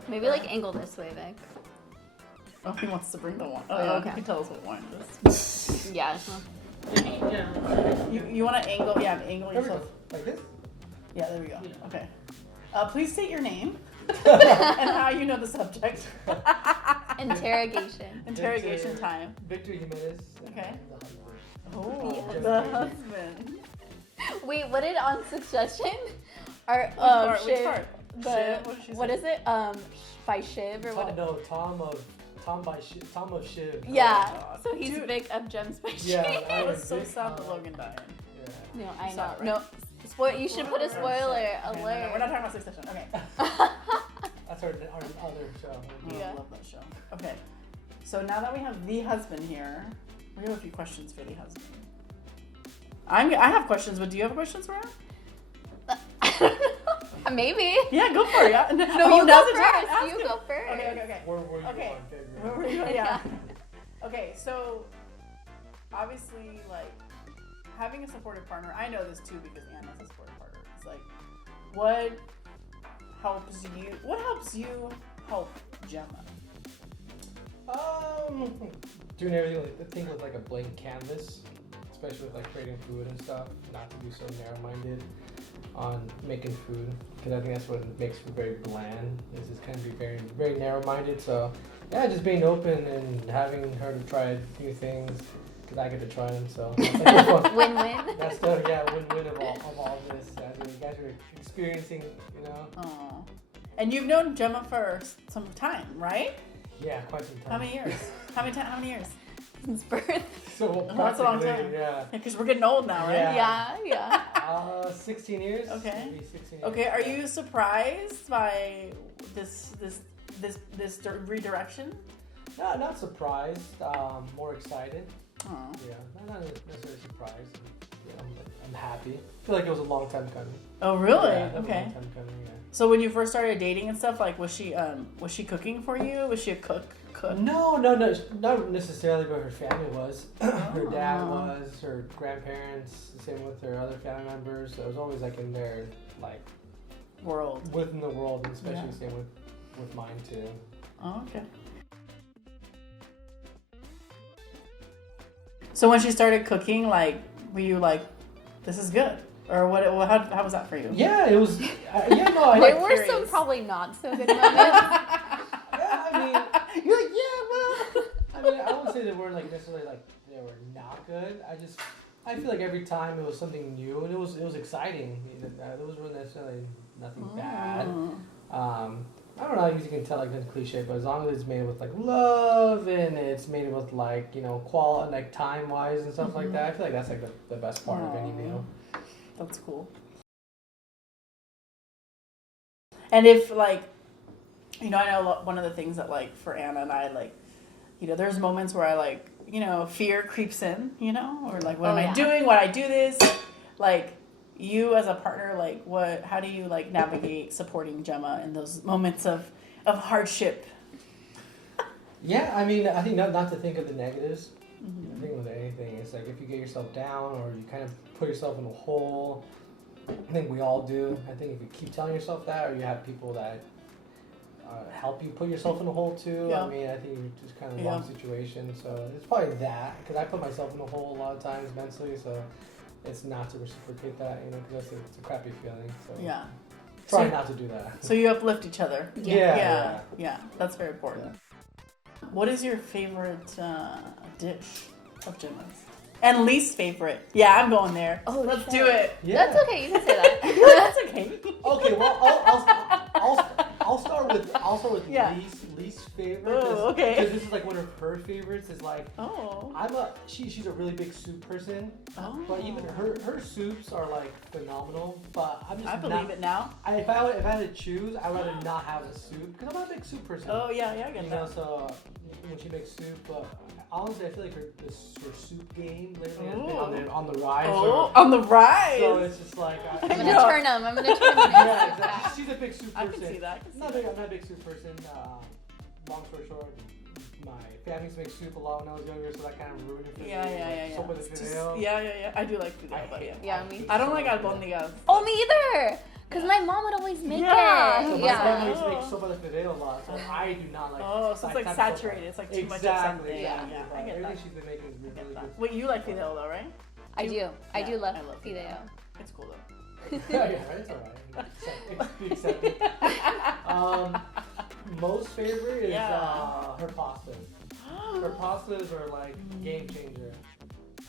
Maybe like angle this way, Vic. Oh, he wants to bring the wine. Oh, Oh, yeah. okay. You can tell us what wine it is. Yeah. Yeah. You want to angle? Yeah, angle There we yourself. go. Like this? Yeah, there we go. Yeah. Okay. Please state your name and how you know the subject. Interrogation. Interrogation Victor- time. Victor Jimenez. Okay. The husband. Oh, The the husband. husband. Wait, what did on suggestion? Our part? Which Shiv, part? the Shiv? What did she what say? is it? By Shiv or what? No, Tom of Shiv. Yeah. God. So he's Dude. Vic of Gems by Shiv. Yeah, It was was so Vic, sad that Logan died. Yeah. No, I You know. saw it, right? No. You should put a spoiler Okay, no, alert. we're not talking about Succession. Okay. That's our other show. Oh, Yeah. I love that show. Okay. So now that we have the husband here, we have a few questions for the husband. I have questions, but do you have questions for him? Maybe. Yeah, go for it. Yeah. No, Oh, you now's go the time. first. Ask You him. go first. Okay. Where were you Okay. on Where were February? you? Yeah. Okay, so obviously, like having a supportive partner, I know this too because Anna's a supportive partner. It's like, what helps you help Gemma? Doing everything I think with like a blank canvas, especially with like creating food and stuff. Not to be so narrow-minded on making food, because I think that's what makes food very bland. Is just kind of be very very narrow-minded. So yeah, just being open and having her to try new things, because I get to try them. So that's like fun. Win-win. That's the win-win of all this. As you guys are experiencing, you know. Oh, and you've known Gemma for some time, right? Yeah, quite some time. How many years? How many years? Since birth. So That's a long practically, time. Yeah. Because we're getting old now, right? Yeah. Yeah. 16 years. Okay. Maybe 16 years. Okay. Are you surprised by this redirection? No, not surprised. More excited. Oh. Yeah, not necessarily surprised. Yeah, I'm happy. I feel like it was a long time coming. Oh, really? Yeah, it was a Okay. long time coming. Yeah. So when you first started dating and stuff, like, was she cooking for you? Was she a cook? No, not necessarily, but her family was. Her dad Oh. was. Her grandparents. Same with her other family members. So it was always like in their like World. within the world, and especially Yeah. same with mine too. Oh, okay. So when she started cooking, like, were you like, this is good? Or what? How was that for you? Yeah, it was. Yeah, no, I There like were some curious. probably not so good moments. Yeah, I mean, you're like, yeah, well. I mean, I wouldn't say they weren't like necessarily like they were not good. I feel like every time it was something new and it was exciting. There was really necessarily nothing bad. Oh. I don't know. You can tell like it's cliche, but as long as it's made with like love and it's made with like quality, like time wise and stuff like that. I feel like that's like the best part of any Aw. meal. That's cool. And if like, I know one of the things that like for Anna and I like, there's moments where I like, fear creeps in, or like, what Oh, am I yeah. doing? Why I do this? Like, you as a partner, like, how do you like navigate supporting Gemma in those moments of hardship? Yeah, I mean, I think not to think of the negatives. I think with anything, it's like if you get yourself down or you kind of put yourself in a hole. I think we all do. I think if you keep telling yourself that, or you have people that help you put yourself in a hole too. Yeah. I mean, I think you're just kind of in a Yeah. wrong situation. So it's probably that, because I put myself in a hole a lot of times mentally. So it's not to reciprocate that, because it's a crappy feeling. So Yeah. try So- not to do that. So you uplift each other. Yeah. Yeah. That's very important. What is your favorite dish of Gemma's? And least favorite? Yeah, I'm going there. Oh, let's shit. do it. Yeah. That's okay. You can say that. That's okay. Okay, well, I'll start with Yeah. least least favorite. Oh, okay. Because this is like one of her favorites. Is like Oh. she's a really big soup person. Oh. But even her soups are like phenomenal. But I'm just I believe not, it now. If I had to choose, I'd rather not have a soup because I'm not a big soup person. Oh yeah, I get You know, that. so when she makes soup, honestly, I feel like her soup game lately has been Ooh. on the rise. Oh, on the rise. So it's just like I'm gonna No. turn them. I'm gonna turn them. yeah, exactly. She's a big soup I person. can see that. I can see I'm that. not a big soup person. Long story short, my family used to make soup a lot when I was younger, so that kind of ruined it for me. Yeah. Sopa de It's just- fideo. yeah. I do like fideo, I but hate yeah. Yeah, me I don't sopa like de fideo. albondigas. Oh, me either. Cause my mom would always make Yeah. So it. my family Yeah. used to make sopa de fideo a lot, so I do not like. Oh, so it's that like type of sopa. saturated. It's like too much of Exactly. something. Yeah, Yeah, but I get everything that. she's been making is I really get good. that. Wait, you like fideo though, right? I do. I do Yeah, love I love fideo. It's cool though. Yeah, it's alright. Accept it. Most favorite is Yeah. her pastas. Her pastas are like game changer.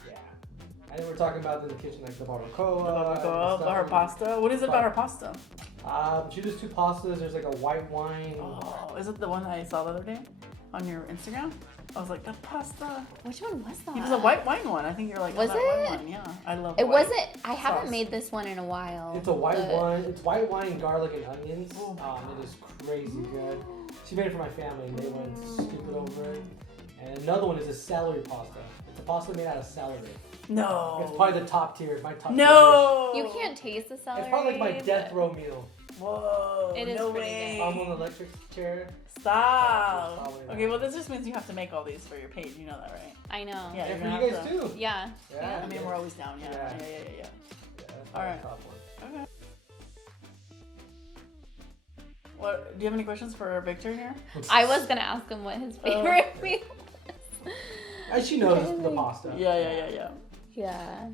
Yeah. I think we're talking about in the kitchen like the barbacoa. About her pasta. What is it about her pasta? She does two pastas. There's like a white wine. Oh, is it the one that I saw the other day on your Instagram? I was like, the pasta. Which one was that? It was a white wine one. I think you're like, Was oh, that white it? wine. Yeah, I love. It white. wasn't. I haven't sauce. made this one in a while. It's a white but- wine. It's white wine, garlic, and onions. Oh my It is crazy good. She made it for my family, and they went stupid over it. And another one is a celery pasta. It's a pasta made out of celery. No. It's probably the top tier. My top tier. No. You can't taste the celery. It's probably like my death but- row meal. Whoa. It is no pretty way. If I'm on the electric chair. Stop. Probably not. Okay, well this just means you have to make all these for your page. You know that, right? I know. Yeah. And you're for gonna you have guys to- too. Yeah. Yeah. I mean, we're always down. Yeah. Yeah. Yeah. Yeah, that's All my right. top one. Okay. What? Do you have any questions for Victor here? I was gonna ask him what his favorite meal was. She knows the pasta. Yeah. Yeah.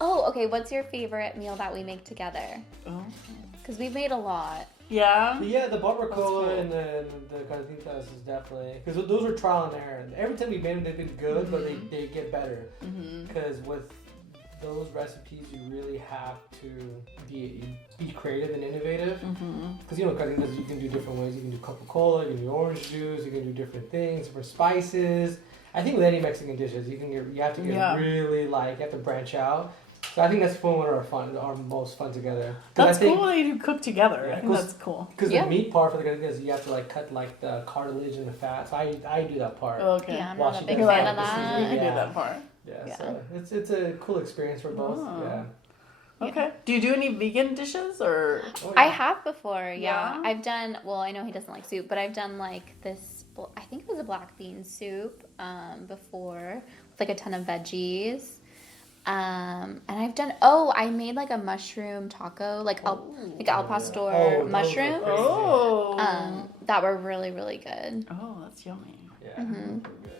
Oh, okay. What's your favorite meal that we make together? Oh. Because we've made a lot. Yeah. But yeah, the barbacoa cool. and the carnitas is definitely because those were trial and error. Every time we made them, they've been good, but they get better. Mm-hmm. Because with those recipes, you really have to be creative and innovative. Mm-hmm. Because carnitas you can do different ways. You can do Coca-Cola, you can do orange juice, you can do different things for spices. I think with any Mexican dishes, you have to get really you have to branch out. So I think that's one of our most fun together. That's cool that you do cook together. Yeah, I think that's cool. Because Yeah. the meat part for the carnitas, you have to cut the cartilage and the fat. So I do that part. Okay. Yeah, I'm While not she a big does fan that, of this is I that. really- did that part. Yeah, so it's a cool experience for both. Oh. Yeah. Okay. Do you do any vegan dishes or? Oh, I yeah. have before, yeah. Yeah? I've done, well, I know he doesn't like soup, but I've done like this, I think it was a black bean soup before with like a ton of veggies. And I've done, I made like a mushroom taco, like al pastor Oh, those are mushrooms crazy. Oh. that were really, really good. Oh, that's yummy. Yeah. Mhm. Pretty good.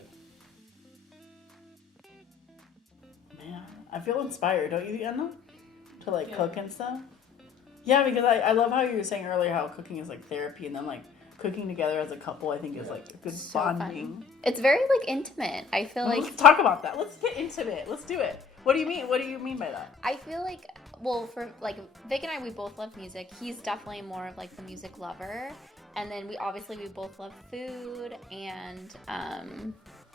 Man, I feel inspired, don't you, Anna? To like Yeah. cook and stuff. Yeah, because I love how you were saying earlier how cooking is like therapy, and then like cooking together as a couple, I think is like a good So fun. bonding. It's very like intimate. I feel like Let's talk about that. Let's get intimate. Let's do it. What do you mean? What do you mean by that? I feel like, well, for like Vic and I, we both love music. He's definitely more of like the music lover, and then we both love food and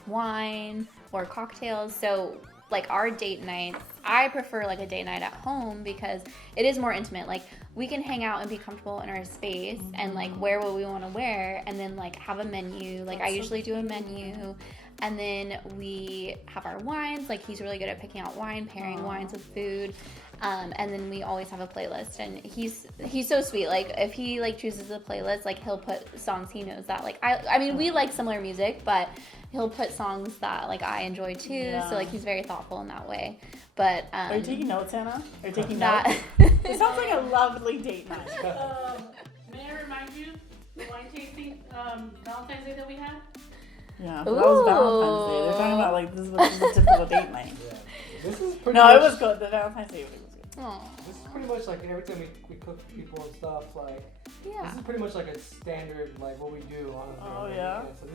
wine or cocktails. So like our date nights, I prefer like a date night at home because it is more intimate. Like we can hang out and be comfortable in our space and like wear what we want to wear, and then like have a menu. Like I usually do a menu. And then we have our wines. Like he's really good at picking out wine, pairing wines with food. And then we always have a playlist. And he's so sweet. Like if he like chooses a playlist, like he'll put songs he knows that like I mean we like similar music, but he'll put songs that like I enjoy too. Yeah. So like he's very thoughtful in that way. But Are you taking notes, Anna? Are you taking that notes? It sounds like a lovely date night. May I remind you the wine tasting Valentine's Day that we had? Yeah, but that was Valentine's Day. They're talking about like this is a typical date night. Yeah. This is pretty No, much, it was good. The Valentine's Day was good. Aw, This is pretty much like every time we cook for people and stuff. Like yeah. this is pretty much like a standard like what we do on. Oh, yeah? So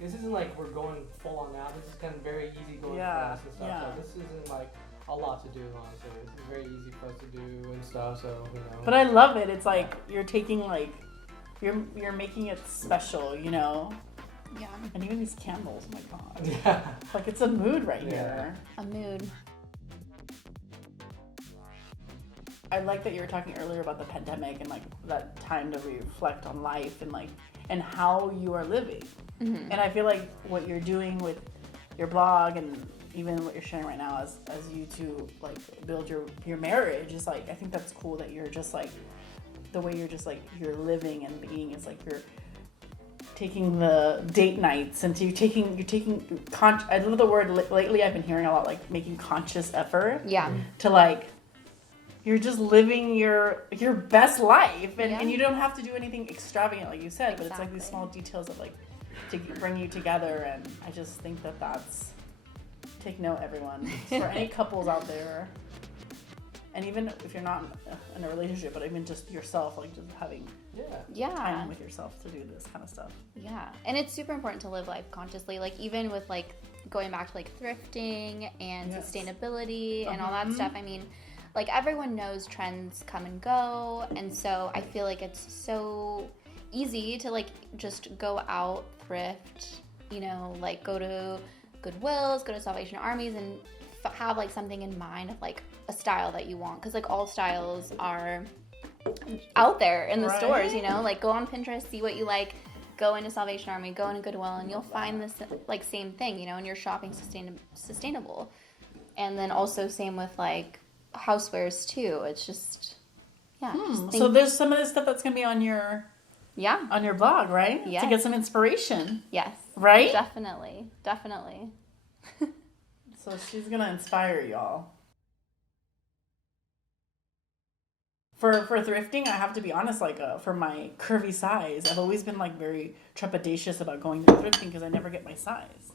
this isn't like we're going full on now. This is kind of very easy going Yeah, fast and stuff. yeah. So this isn't like a lot to do honestly. This is very easy for us to do and stuff. So But I love it. It's like you're taking like you're making it special, you know. Yeah. And even these candles, oh my god. Yeah. Like it's a mood right Yeah. here. A mood. I like that you were talking earlier about the pandemic and like that time to reflect on life and like and how you are living. Mm-hmm. And I feel like what you're doing with your blog and even what you're sharing right now as you two like build your marriage is like, I think that's cool that you're just like the way you're just like you're living and being is like you're taking the date nights and you're taking I love the word lately I've been hearing a lot like making conscious effort Yeah. to like you're just living your best life and, Yeah. and you don't have to do anything extravagant like you said, but it's like these Exactly. small details that like to bring you together, and I just think that that's take note everyone for any couples out there, and even if you're not in a relationship, but even just yourself, like just having Yeah. time Yeah. with yourself to do this kind of stuff. Yeah. And it's super important to live life consciously. Like even with like going back to like thrifting and Yes. sustainability and all that Mhm. stuff. I mean, like everyone knows trends come and go, and so I feel like it's so easy to like just go out, thrift, you know, like go to Goodwills, go to Salvation Armies, and have like something in mind of like a style that you want, because like all styles are out there in the Right. stores, you know, like go on Pinterest, see what you like, go into Salvation Army, go into Goodwill, and you'll find this like same thing, you know, and you're shopping sustainable. And then also same with like housewares too. It's just just So there's some of this stuff that's gonna be on your blog, right? Yes. To get some inspiration, yes, right? definitely. So she's gonna inspire y'all. For thrifting, I have to be honest. Like for my curvy size, I've always been like very trepidatious about going to thrifting because I never get my size.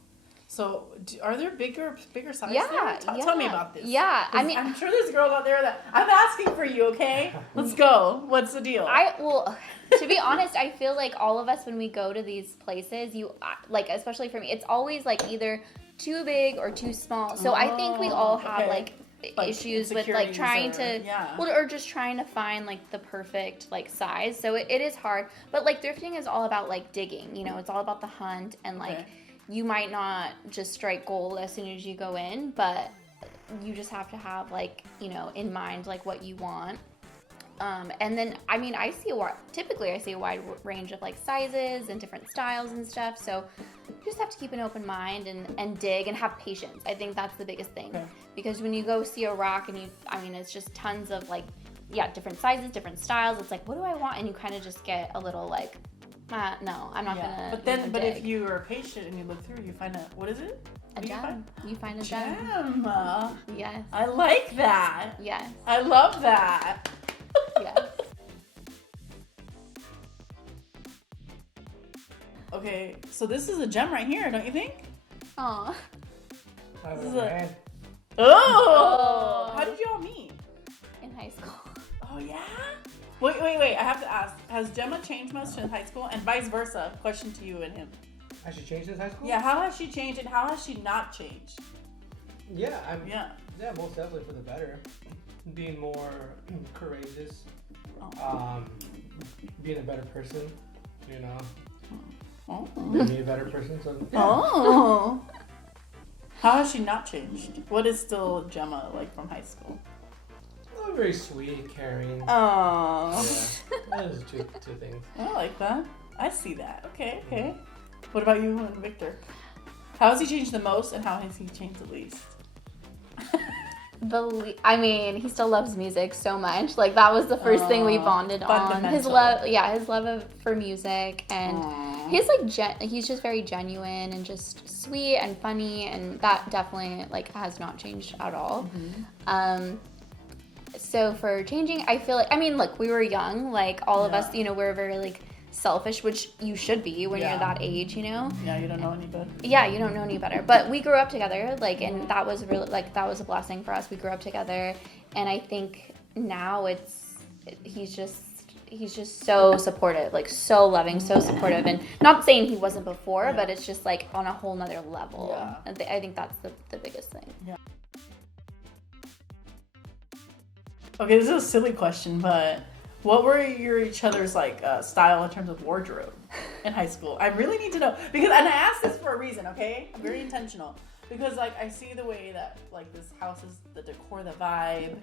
So, are there bigger sizes? Yeah, Tell me about this. Yeah, I 'Cause mean, I'm sure there's girls out there that I'm asking for you. Okay, let's go. What's the deal? To be honest, I feel like all of us when we go to these places, like especially for me, it's always like either too big or too small. So I think we all have okay. like issues with like insecurities trying or- to yeah. or just trying to find like the perfect like size. So it is hard, but like thrifting is all about like digging, you know, it's all about the hunt, and like Okay. you might not just strike gold as soon as you go in, but you just have to have like, you know, in mind like what you want. And then, I mean, typically I see a wide range of like sizes and different styles and stuff. So you just have to keep an open mind and dig and have patience. I think that's the biggest thing. Okay. Because when you go see a rack and it's just tons of like, different sizes, different styles. It's like, what do I want? And you kind of just get a little like, no, I'm not gonna. But dig. if you are patient and you look through, you find what is it? A What do you gem. find? You find a gem. Gem. Yes. I like that. Yes. I love that. Yes. Okay, so this is a gem right here, don't you think? Aw. I This was is a- like, Oh! How did y'all meet? In high school. Oh yeah. Wait! I have to ask: has Gemma changed much in high school, and vice versa? Question to you and him. I should change this high school? Yeah. How has she changed, and how has she not changed? Yeah, Yeah. Yeah, most definitely for the better. Being more courageous, Oh. being a better person, you know, Oh. being a better person. So yeah. Oh. How has she not changed? What is still Gemma like from high school? Oh, very sweet, caring. Oh. Yeah, those are two things. I like that. I see that. Okay. What about you and Victor? How has he changed the most, and how has he changed the least? He still loves music so much. Like that was the first thing we bonded on. His love for music, and Aw. he's like he's just very genuine and just sweet and funny, and that definitely like has not changed at all. So for changing, I feel like look, we were young, like all of us, Yeah. you know, we're very like selfish, which you should be when Yeah. you're that age, you know. Yeah, you don't know any good. Yeah, you don't know any better. But we grew up together, like, and that was really, like, that was a blessing for us. We grew up together, and I think now he's just so supportive, like, so loving, so supportive, and not saying he wasn't before, but it's just, like, on a whole nother level. Yeah. And I think that's the biggest thing. Okay, this is a silly question, but What were each other's like style in terms of wardrobe in high school? I really need to know because, and I asked this for a reason. Okay, I'm very intentional because like I see the way that like this house is, the decor, the vibe,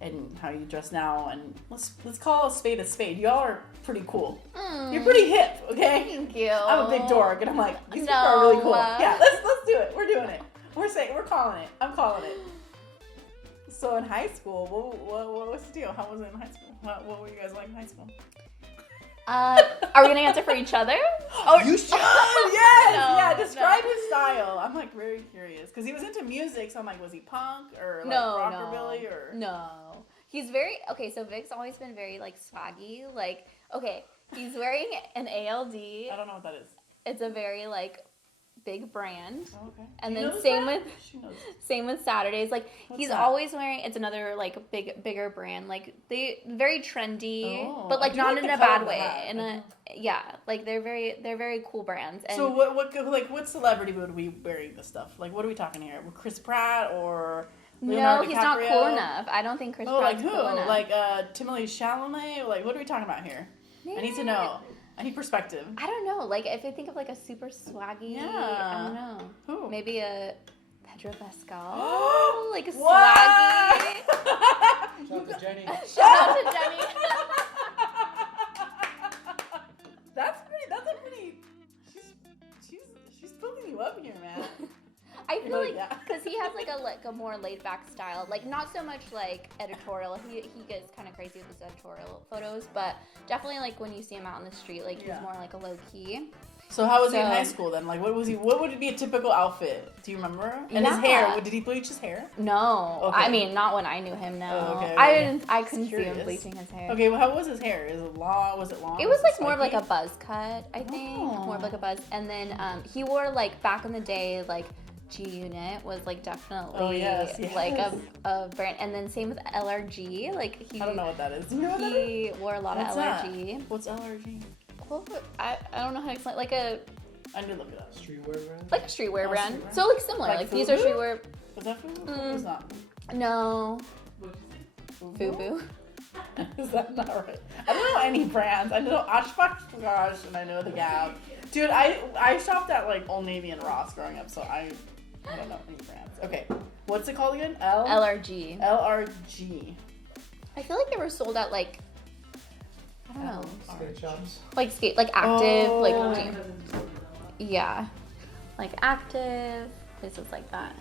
and how you dress now. And let's call a spade a spade. Y'all are pretty cool. You're pretty hip. Okay. Thank you. I'm a big dork, and I'm like, these people are really cool. Yeah, let's do it. We're doing it. We're calling it. I'm calling it. So in high school, what was the deal? How was it in high school? What were you guys like in high school? Are we gonna answer for each other? Oh, you should. Yes. No, Yeah. Describe no. his style. I'm like very curious because he was into music. So I'm like, was he punk or like rockabilly or? No. He's very okay. So Vic's always been very like swaggy. Like okay, he's wearing an ALD. I don't know what that is. It's a very like big brand. Oh, okay. And She then knows same that? with She knows. same with Saturdays. Like What's he's that? always wearing. It's another like bigger brand. Like they very trendy, Oh, but I like do not like in the a color bad of the way. hat. In a yeah, like they're very cool brands. And So what celebrity would we wearing this stuff? Like what are we talking here? Chris Pratt or Leonardo no, he's not DiCaprio? cool enough. I don't think Chris Oh, like Pratt's who? cool enough. Like Timothée Chalamet? Like what are we talking about here? I need to know. I need perspective. I don't know. Like if I think of like a super swaggy, Yeah. I don't know. Who? Maybe a Pedro Pascal. Like a What? swaggy. Shout out to Jenny. Shout out to Jenny. That's a pretty. She's pulling you up here, man. I feel Like, like yeah. because he has like a more laid back style, like not so much like editorial. He gets kind of crazy with his editorial photos, but definitely like when you see him out on the street, like Yeah. he's more like a low key. So how was he in So- high school then? Like what was he? What would be a typical outfit? Do you remember? And his Yeah. hair. Did he bleach his hair? No, Okay. I mean not when I knew him. No, Oh, okay, I okay. didn't. I couldn't see Curious. him bleaching his hair. Okay. Well, how was his hair? Is it long? Was it long? It was like it more of like a spiky? buzz cut, I think. More of Oh. like a buzz. And then he wore like back in the day, like G Unit was like definitely Oh, yes, like yes. a brand. And then same with LRG. Like he I don't know what that is. Do you know what that is? he wore a lot What's of that? LRG. What's LRG? Well, I don't know how to explain. Like a I need to look it up. Streetwear brand. like a streetwear Oh, brand. streetwear. So like similar. Like Like these are Fubu? streetwear. Was that food? Mm. It's not. No, What'd you say? Fubu. Is that not right? I don't know any brands. I know Oshkosh and I know the Gap. Dude, I shopped at like Old Navy and Ross growing up, so I don't know any brands. Okay, what's it called again? LRG. LRG. I feel like they were sold at like I don't know, Skate shops. like skate, like active, Oh. like My gym. cousin told me that. Yeah, like active places like that.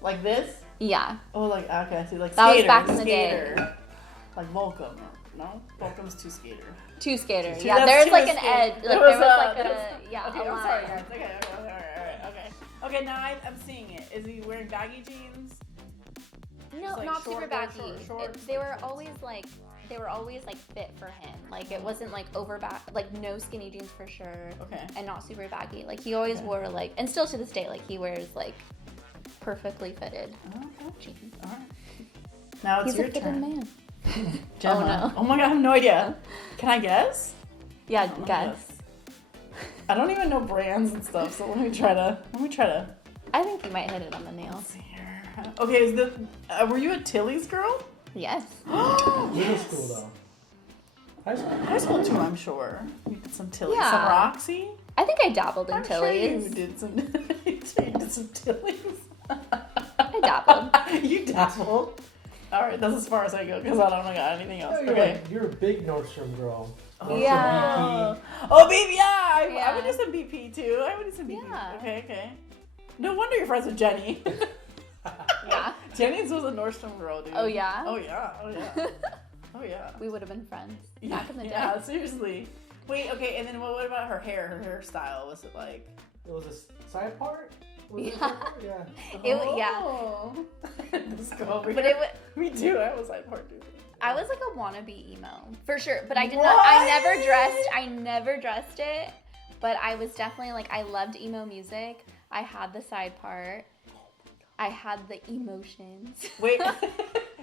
Like this? Yeah, Oh, like okay, I see. Like That was skater, back in the day. skater. Like Volcom. No, Volcom's too skater. two skaters. Two- Yeah, that's there's two like an skate- edge. Like there there was was, like there a was- yeah. Okay, a I'm sorry, line. guys. Okay, alright. Okay, now I'm seeing it. Is he wearing baggy jeans? No, Just, like, not short- super baggy. shorts, They were like shorts. always like fit for him. Like it wasn't like over back, like no skinny jeans for sure, Okay. and not super baggy. Like he always Okay. wore like, and still to this day, like he wears like perfectly fitted Okay. jeans. Alright. Now it's He's your a fitted turn. man. Gemma. Oh, no. Oh my god, I have no idea. Can I guess? Yeah, I don't guess. I don't even know brands and stuff, so let me try to. I think you might hit it on the nail. Let's see here. Okay, were you a Tilly's girl? Yes. Middle school though. High school. High school too, I'm sure. You did some Tilly's, some Yeah. Roxy. I think I dabbled in I'm sure you Tilly's. did some. You did some Tilly's. I dabbled. You dabbled. All right, that's as far as I go because I don't got anything else. Oh, Okay. you're a big Nordstrom girl. Nordstrom Yeah. BP. Oh, baby, yeah. I Yeah. would do some BP too. I would do some BP. Yeah. Okay. No wonder you're friends with Jenny. Yeah. Jennings was a Nordstrom girl, dude. Oh, yeah? Oh yeah. Oh yeah. We would have been friends back in the day. Yeah, seriously. Wait, okay, and then what about her hair? Her hairstyle? Was it like? It was a side part. Was it a Yeah. side part? Yeah. Yeah. Oh. Let's go over But here. it was. Me too. I was like part dude. I was like a wannabe emo for sure, but I did What? not. I never dressed it, but I was definitely like I loved emo music. I had the side part. I had the emotions. Wait,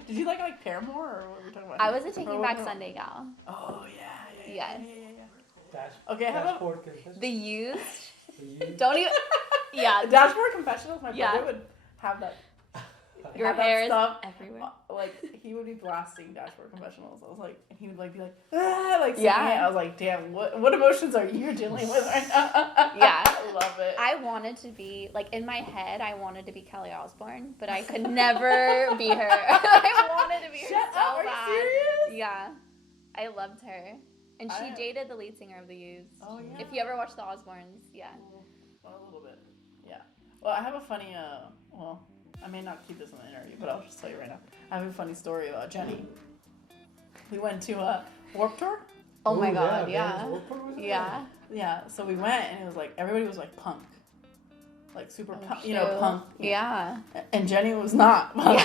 did you like Paramore or what were we talking about? I was a Taking Or Back what- Sunday gal. Oh yeah. Yes. Dash, Okay, how about dashboard confession. The youth. For you. Don't even. Yeah. Dashboard Confessionals? My Yeah. brother would have that. Your have that hair is stuff. everywhere. Like he would be blasting Dashboard Confessionals. I was like, and he would like be like, ah, like singing Yeah. it. I was like, damn, what emotions are you dealing with right now? Yeah. I love it. I wanted to be, like, in my head, I wanted to be Kelly Osbourne, but I could never be her. I wanted to be her Shut so up! Are bad. you serious? Yeah. I loved her. And she I- dated the lead singer of the Used. Oh yeah. If you ever watch the Osbournes, yeah. Well, a little bit. Yeah. Well, I have a funny. Well, I may not keep this in the interview, but I'll just tell you right now. I have a funny story about Jenny. We went to a Warped Tour. Oh my Ooh, god, Vegas yeah. Warped Tour was there? Yeah. Yeah. So we went, and it was like everybody was like punk, like super Oh, punk, you know, shoot. punk. Yeah. And Jenny was not punk.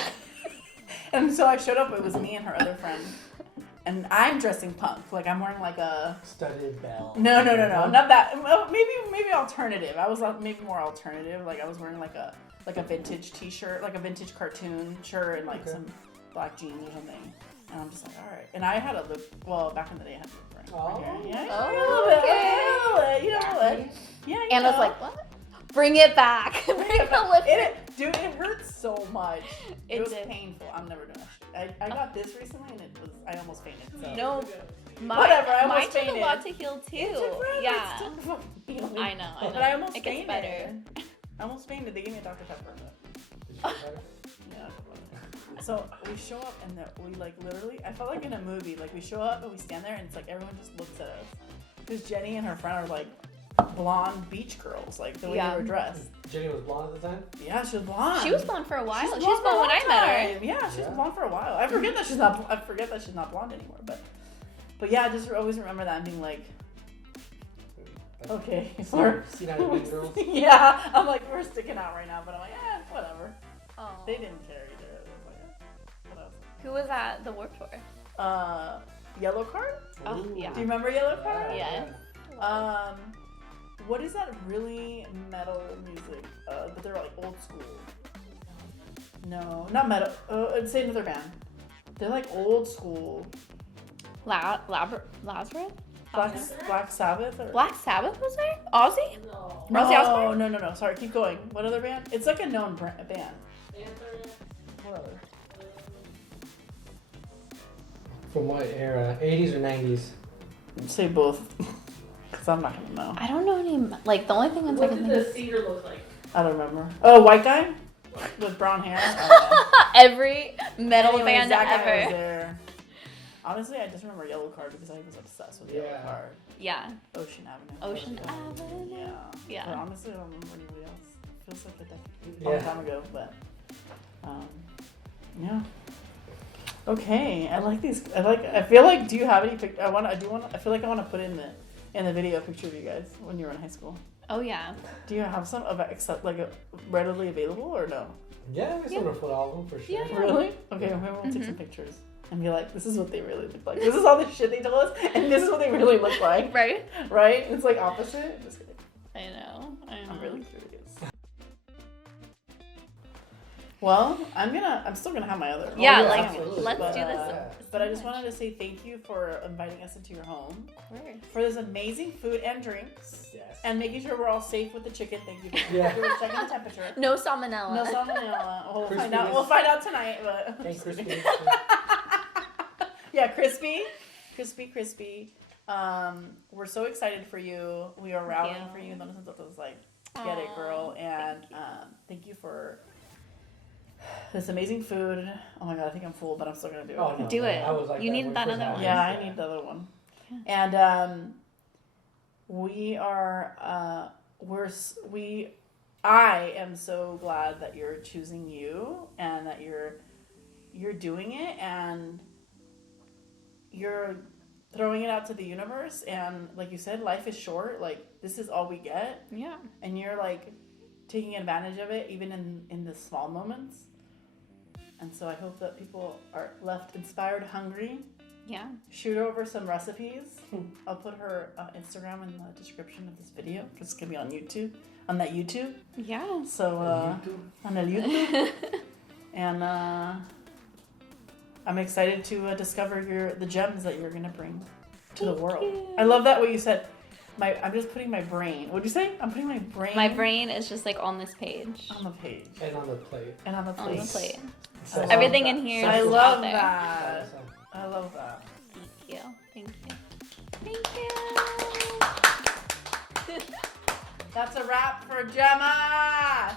And so I showed up. It was me and her other friend, and I'm dressing punk. Like I'm wearing like a. Studded bell. No, not that. Well, maybe alternative. I was maybe more alternative. Like I was wearing like a vintage T-shirt, like a vintage cartoon shirt, and like Okay. some black jeans or something. And I'm just like, all right. And I had a lip. Well, back in the day, I had a lip ring. Oh. Yeah, Oh, a little bit. okay. A little bit. You know what? Yeah. You Anna's know. like, what? Bring it back. Bring the lip. Dude, it hurts so much. It It was did. painful. I'm never doing that shit. I got this recently, and I almost fainted. So. No. Whatever, I Mine almost took fainted. a lot to heal too. It took forever. Yeah. It took fucking healing. I know. But I almost It gets fainted. better. I almost fainted. They gave me a Dr. Pepper. Did you get better? Yeah. So we show up and we like literally, I felt like in a movie. Like we show up and we stand there and it's like everyone just looks at us. Because Jenny and her friend are like blonde beach girls, like the way Yeah. they were dressed. Jenny was blonde at the time? Yeah, she was blonde. She was blonde for a while. She's She was blonde for a blonde when I long met her. time. Yeah, she's Yeah. blonde for a while. I forget that she's not. I forget that she's not blonde anymore. But yeah, I just always remember that and being like, okay, we're See how Mean Girls? yeah. I'm like we're sticking out right now, but I'm like, whatever. Oh. They didn't care either. It was like, what else? Who was at the Warped Tour? Yellow Card. Oh, Ooh. yeah. Do you remember Yellow Card? Yes. What is that really metal music? But they're like old school. No, not metal. I'd say another band. They're like old school. Lazarus? Black Sabbath or Black Sabbath was there? Ozzy? No. Ozzy Osbourne? No. Sorry, keep going. What other band? It's like a known band. Panther. What other? From what era? 80s or 90s? Say both. Cause I'm not gonna know. I don't know any. Like, the only thing that's What like. did the singer look like? I don't remember. Oh, white guy with brown hair. I don't know. Every metal Anyways, band that guy was ever. there. Honestly, I just remember Yellow Card because I was obsessed with Yellow Yeah. Card. Yeah. Ocean Avenue. Ocean Avenue. Yeah. Yeah. But honestly, I don't remember anybody else. Feels like a long Yeah. time ago, but yeah. Okay, I like these. I feel like. Do you have any? I feel like I want to put in the video a picture of you guys when you were in high school. Oh, yeah. Do you have some of readily available or no? Yeah, I saw a full album for sure. Yeah. Really? Okay, maybe we'll take some pictures and be like, this is what they really look like. This is all the shit they told us, and this is what they really look like. Right? Right? It's like opposite. Just kidding. I know. I'm really curious. Well, I'm still gonna have my other. Yeah, yeah, like, absolutely. let's But, do this. Yeah. But I just wanted to say thank you for inviting us into your home, Of course. for this amazing food and drinks, Yes. and making sure we're all safe with the chicken. Thank you. Yeah. For checking the temperature. No salmonella. No salmonella. We'll find Crispy out. is- We'll find out tonight. But Thanks, Crispy. yeah, crispy. We're so excited for you. We are rallying you. for you. Entonces nosotros like, get it, girl. And thank you for this amazing food. Oh my god, I think I'm full, but I'm still gonna do it. Oh, no, Do no, it. I was like You that need when that we first other had one. it. Yeah, I need the other one. And we are I am so glad that you're choosing you and that you're doing it and you're throwing it out to the universe, and like you said, life is short. Like, this is all we get, Yeah. and you're like taking advantage of it even in the small moments. And so I hope that people are left inspired, hungry. Yeah. Shoot over some recipes. I'll put her Instagram in the description of this video. It's gonna be on YouTube, on that YouTube. Yeah. So YouTube. on el YouTube, and I'm excited to discover the gems that you're gonna bring to the Thank world. you. I love that what you said. I'm just putting my brain. What'd you say? I'm putting my brain. My brain is just like on this page. on the page And on the plate. and on the On plate. the plate. So Everything in here I is love out there. that. I love that. Thank you. Thank you. Thank you. That's a wrap for Gemma.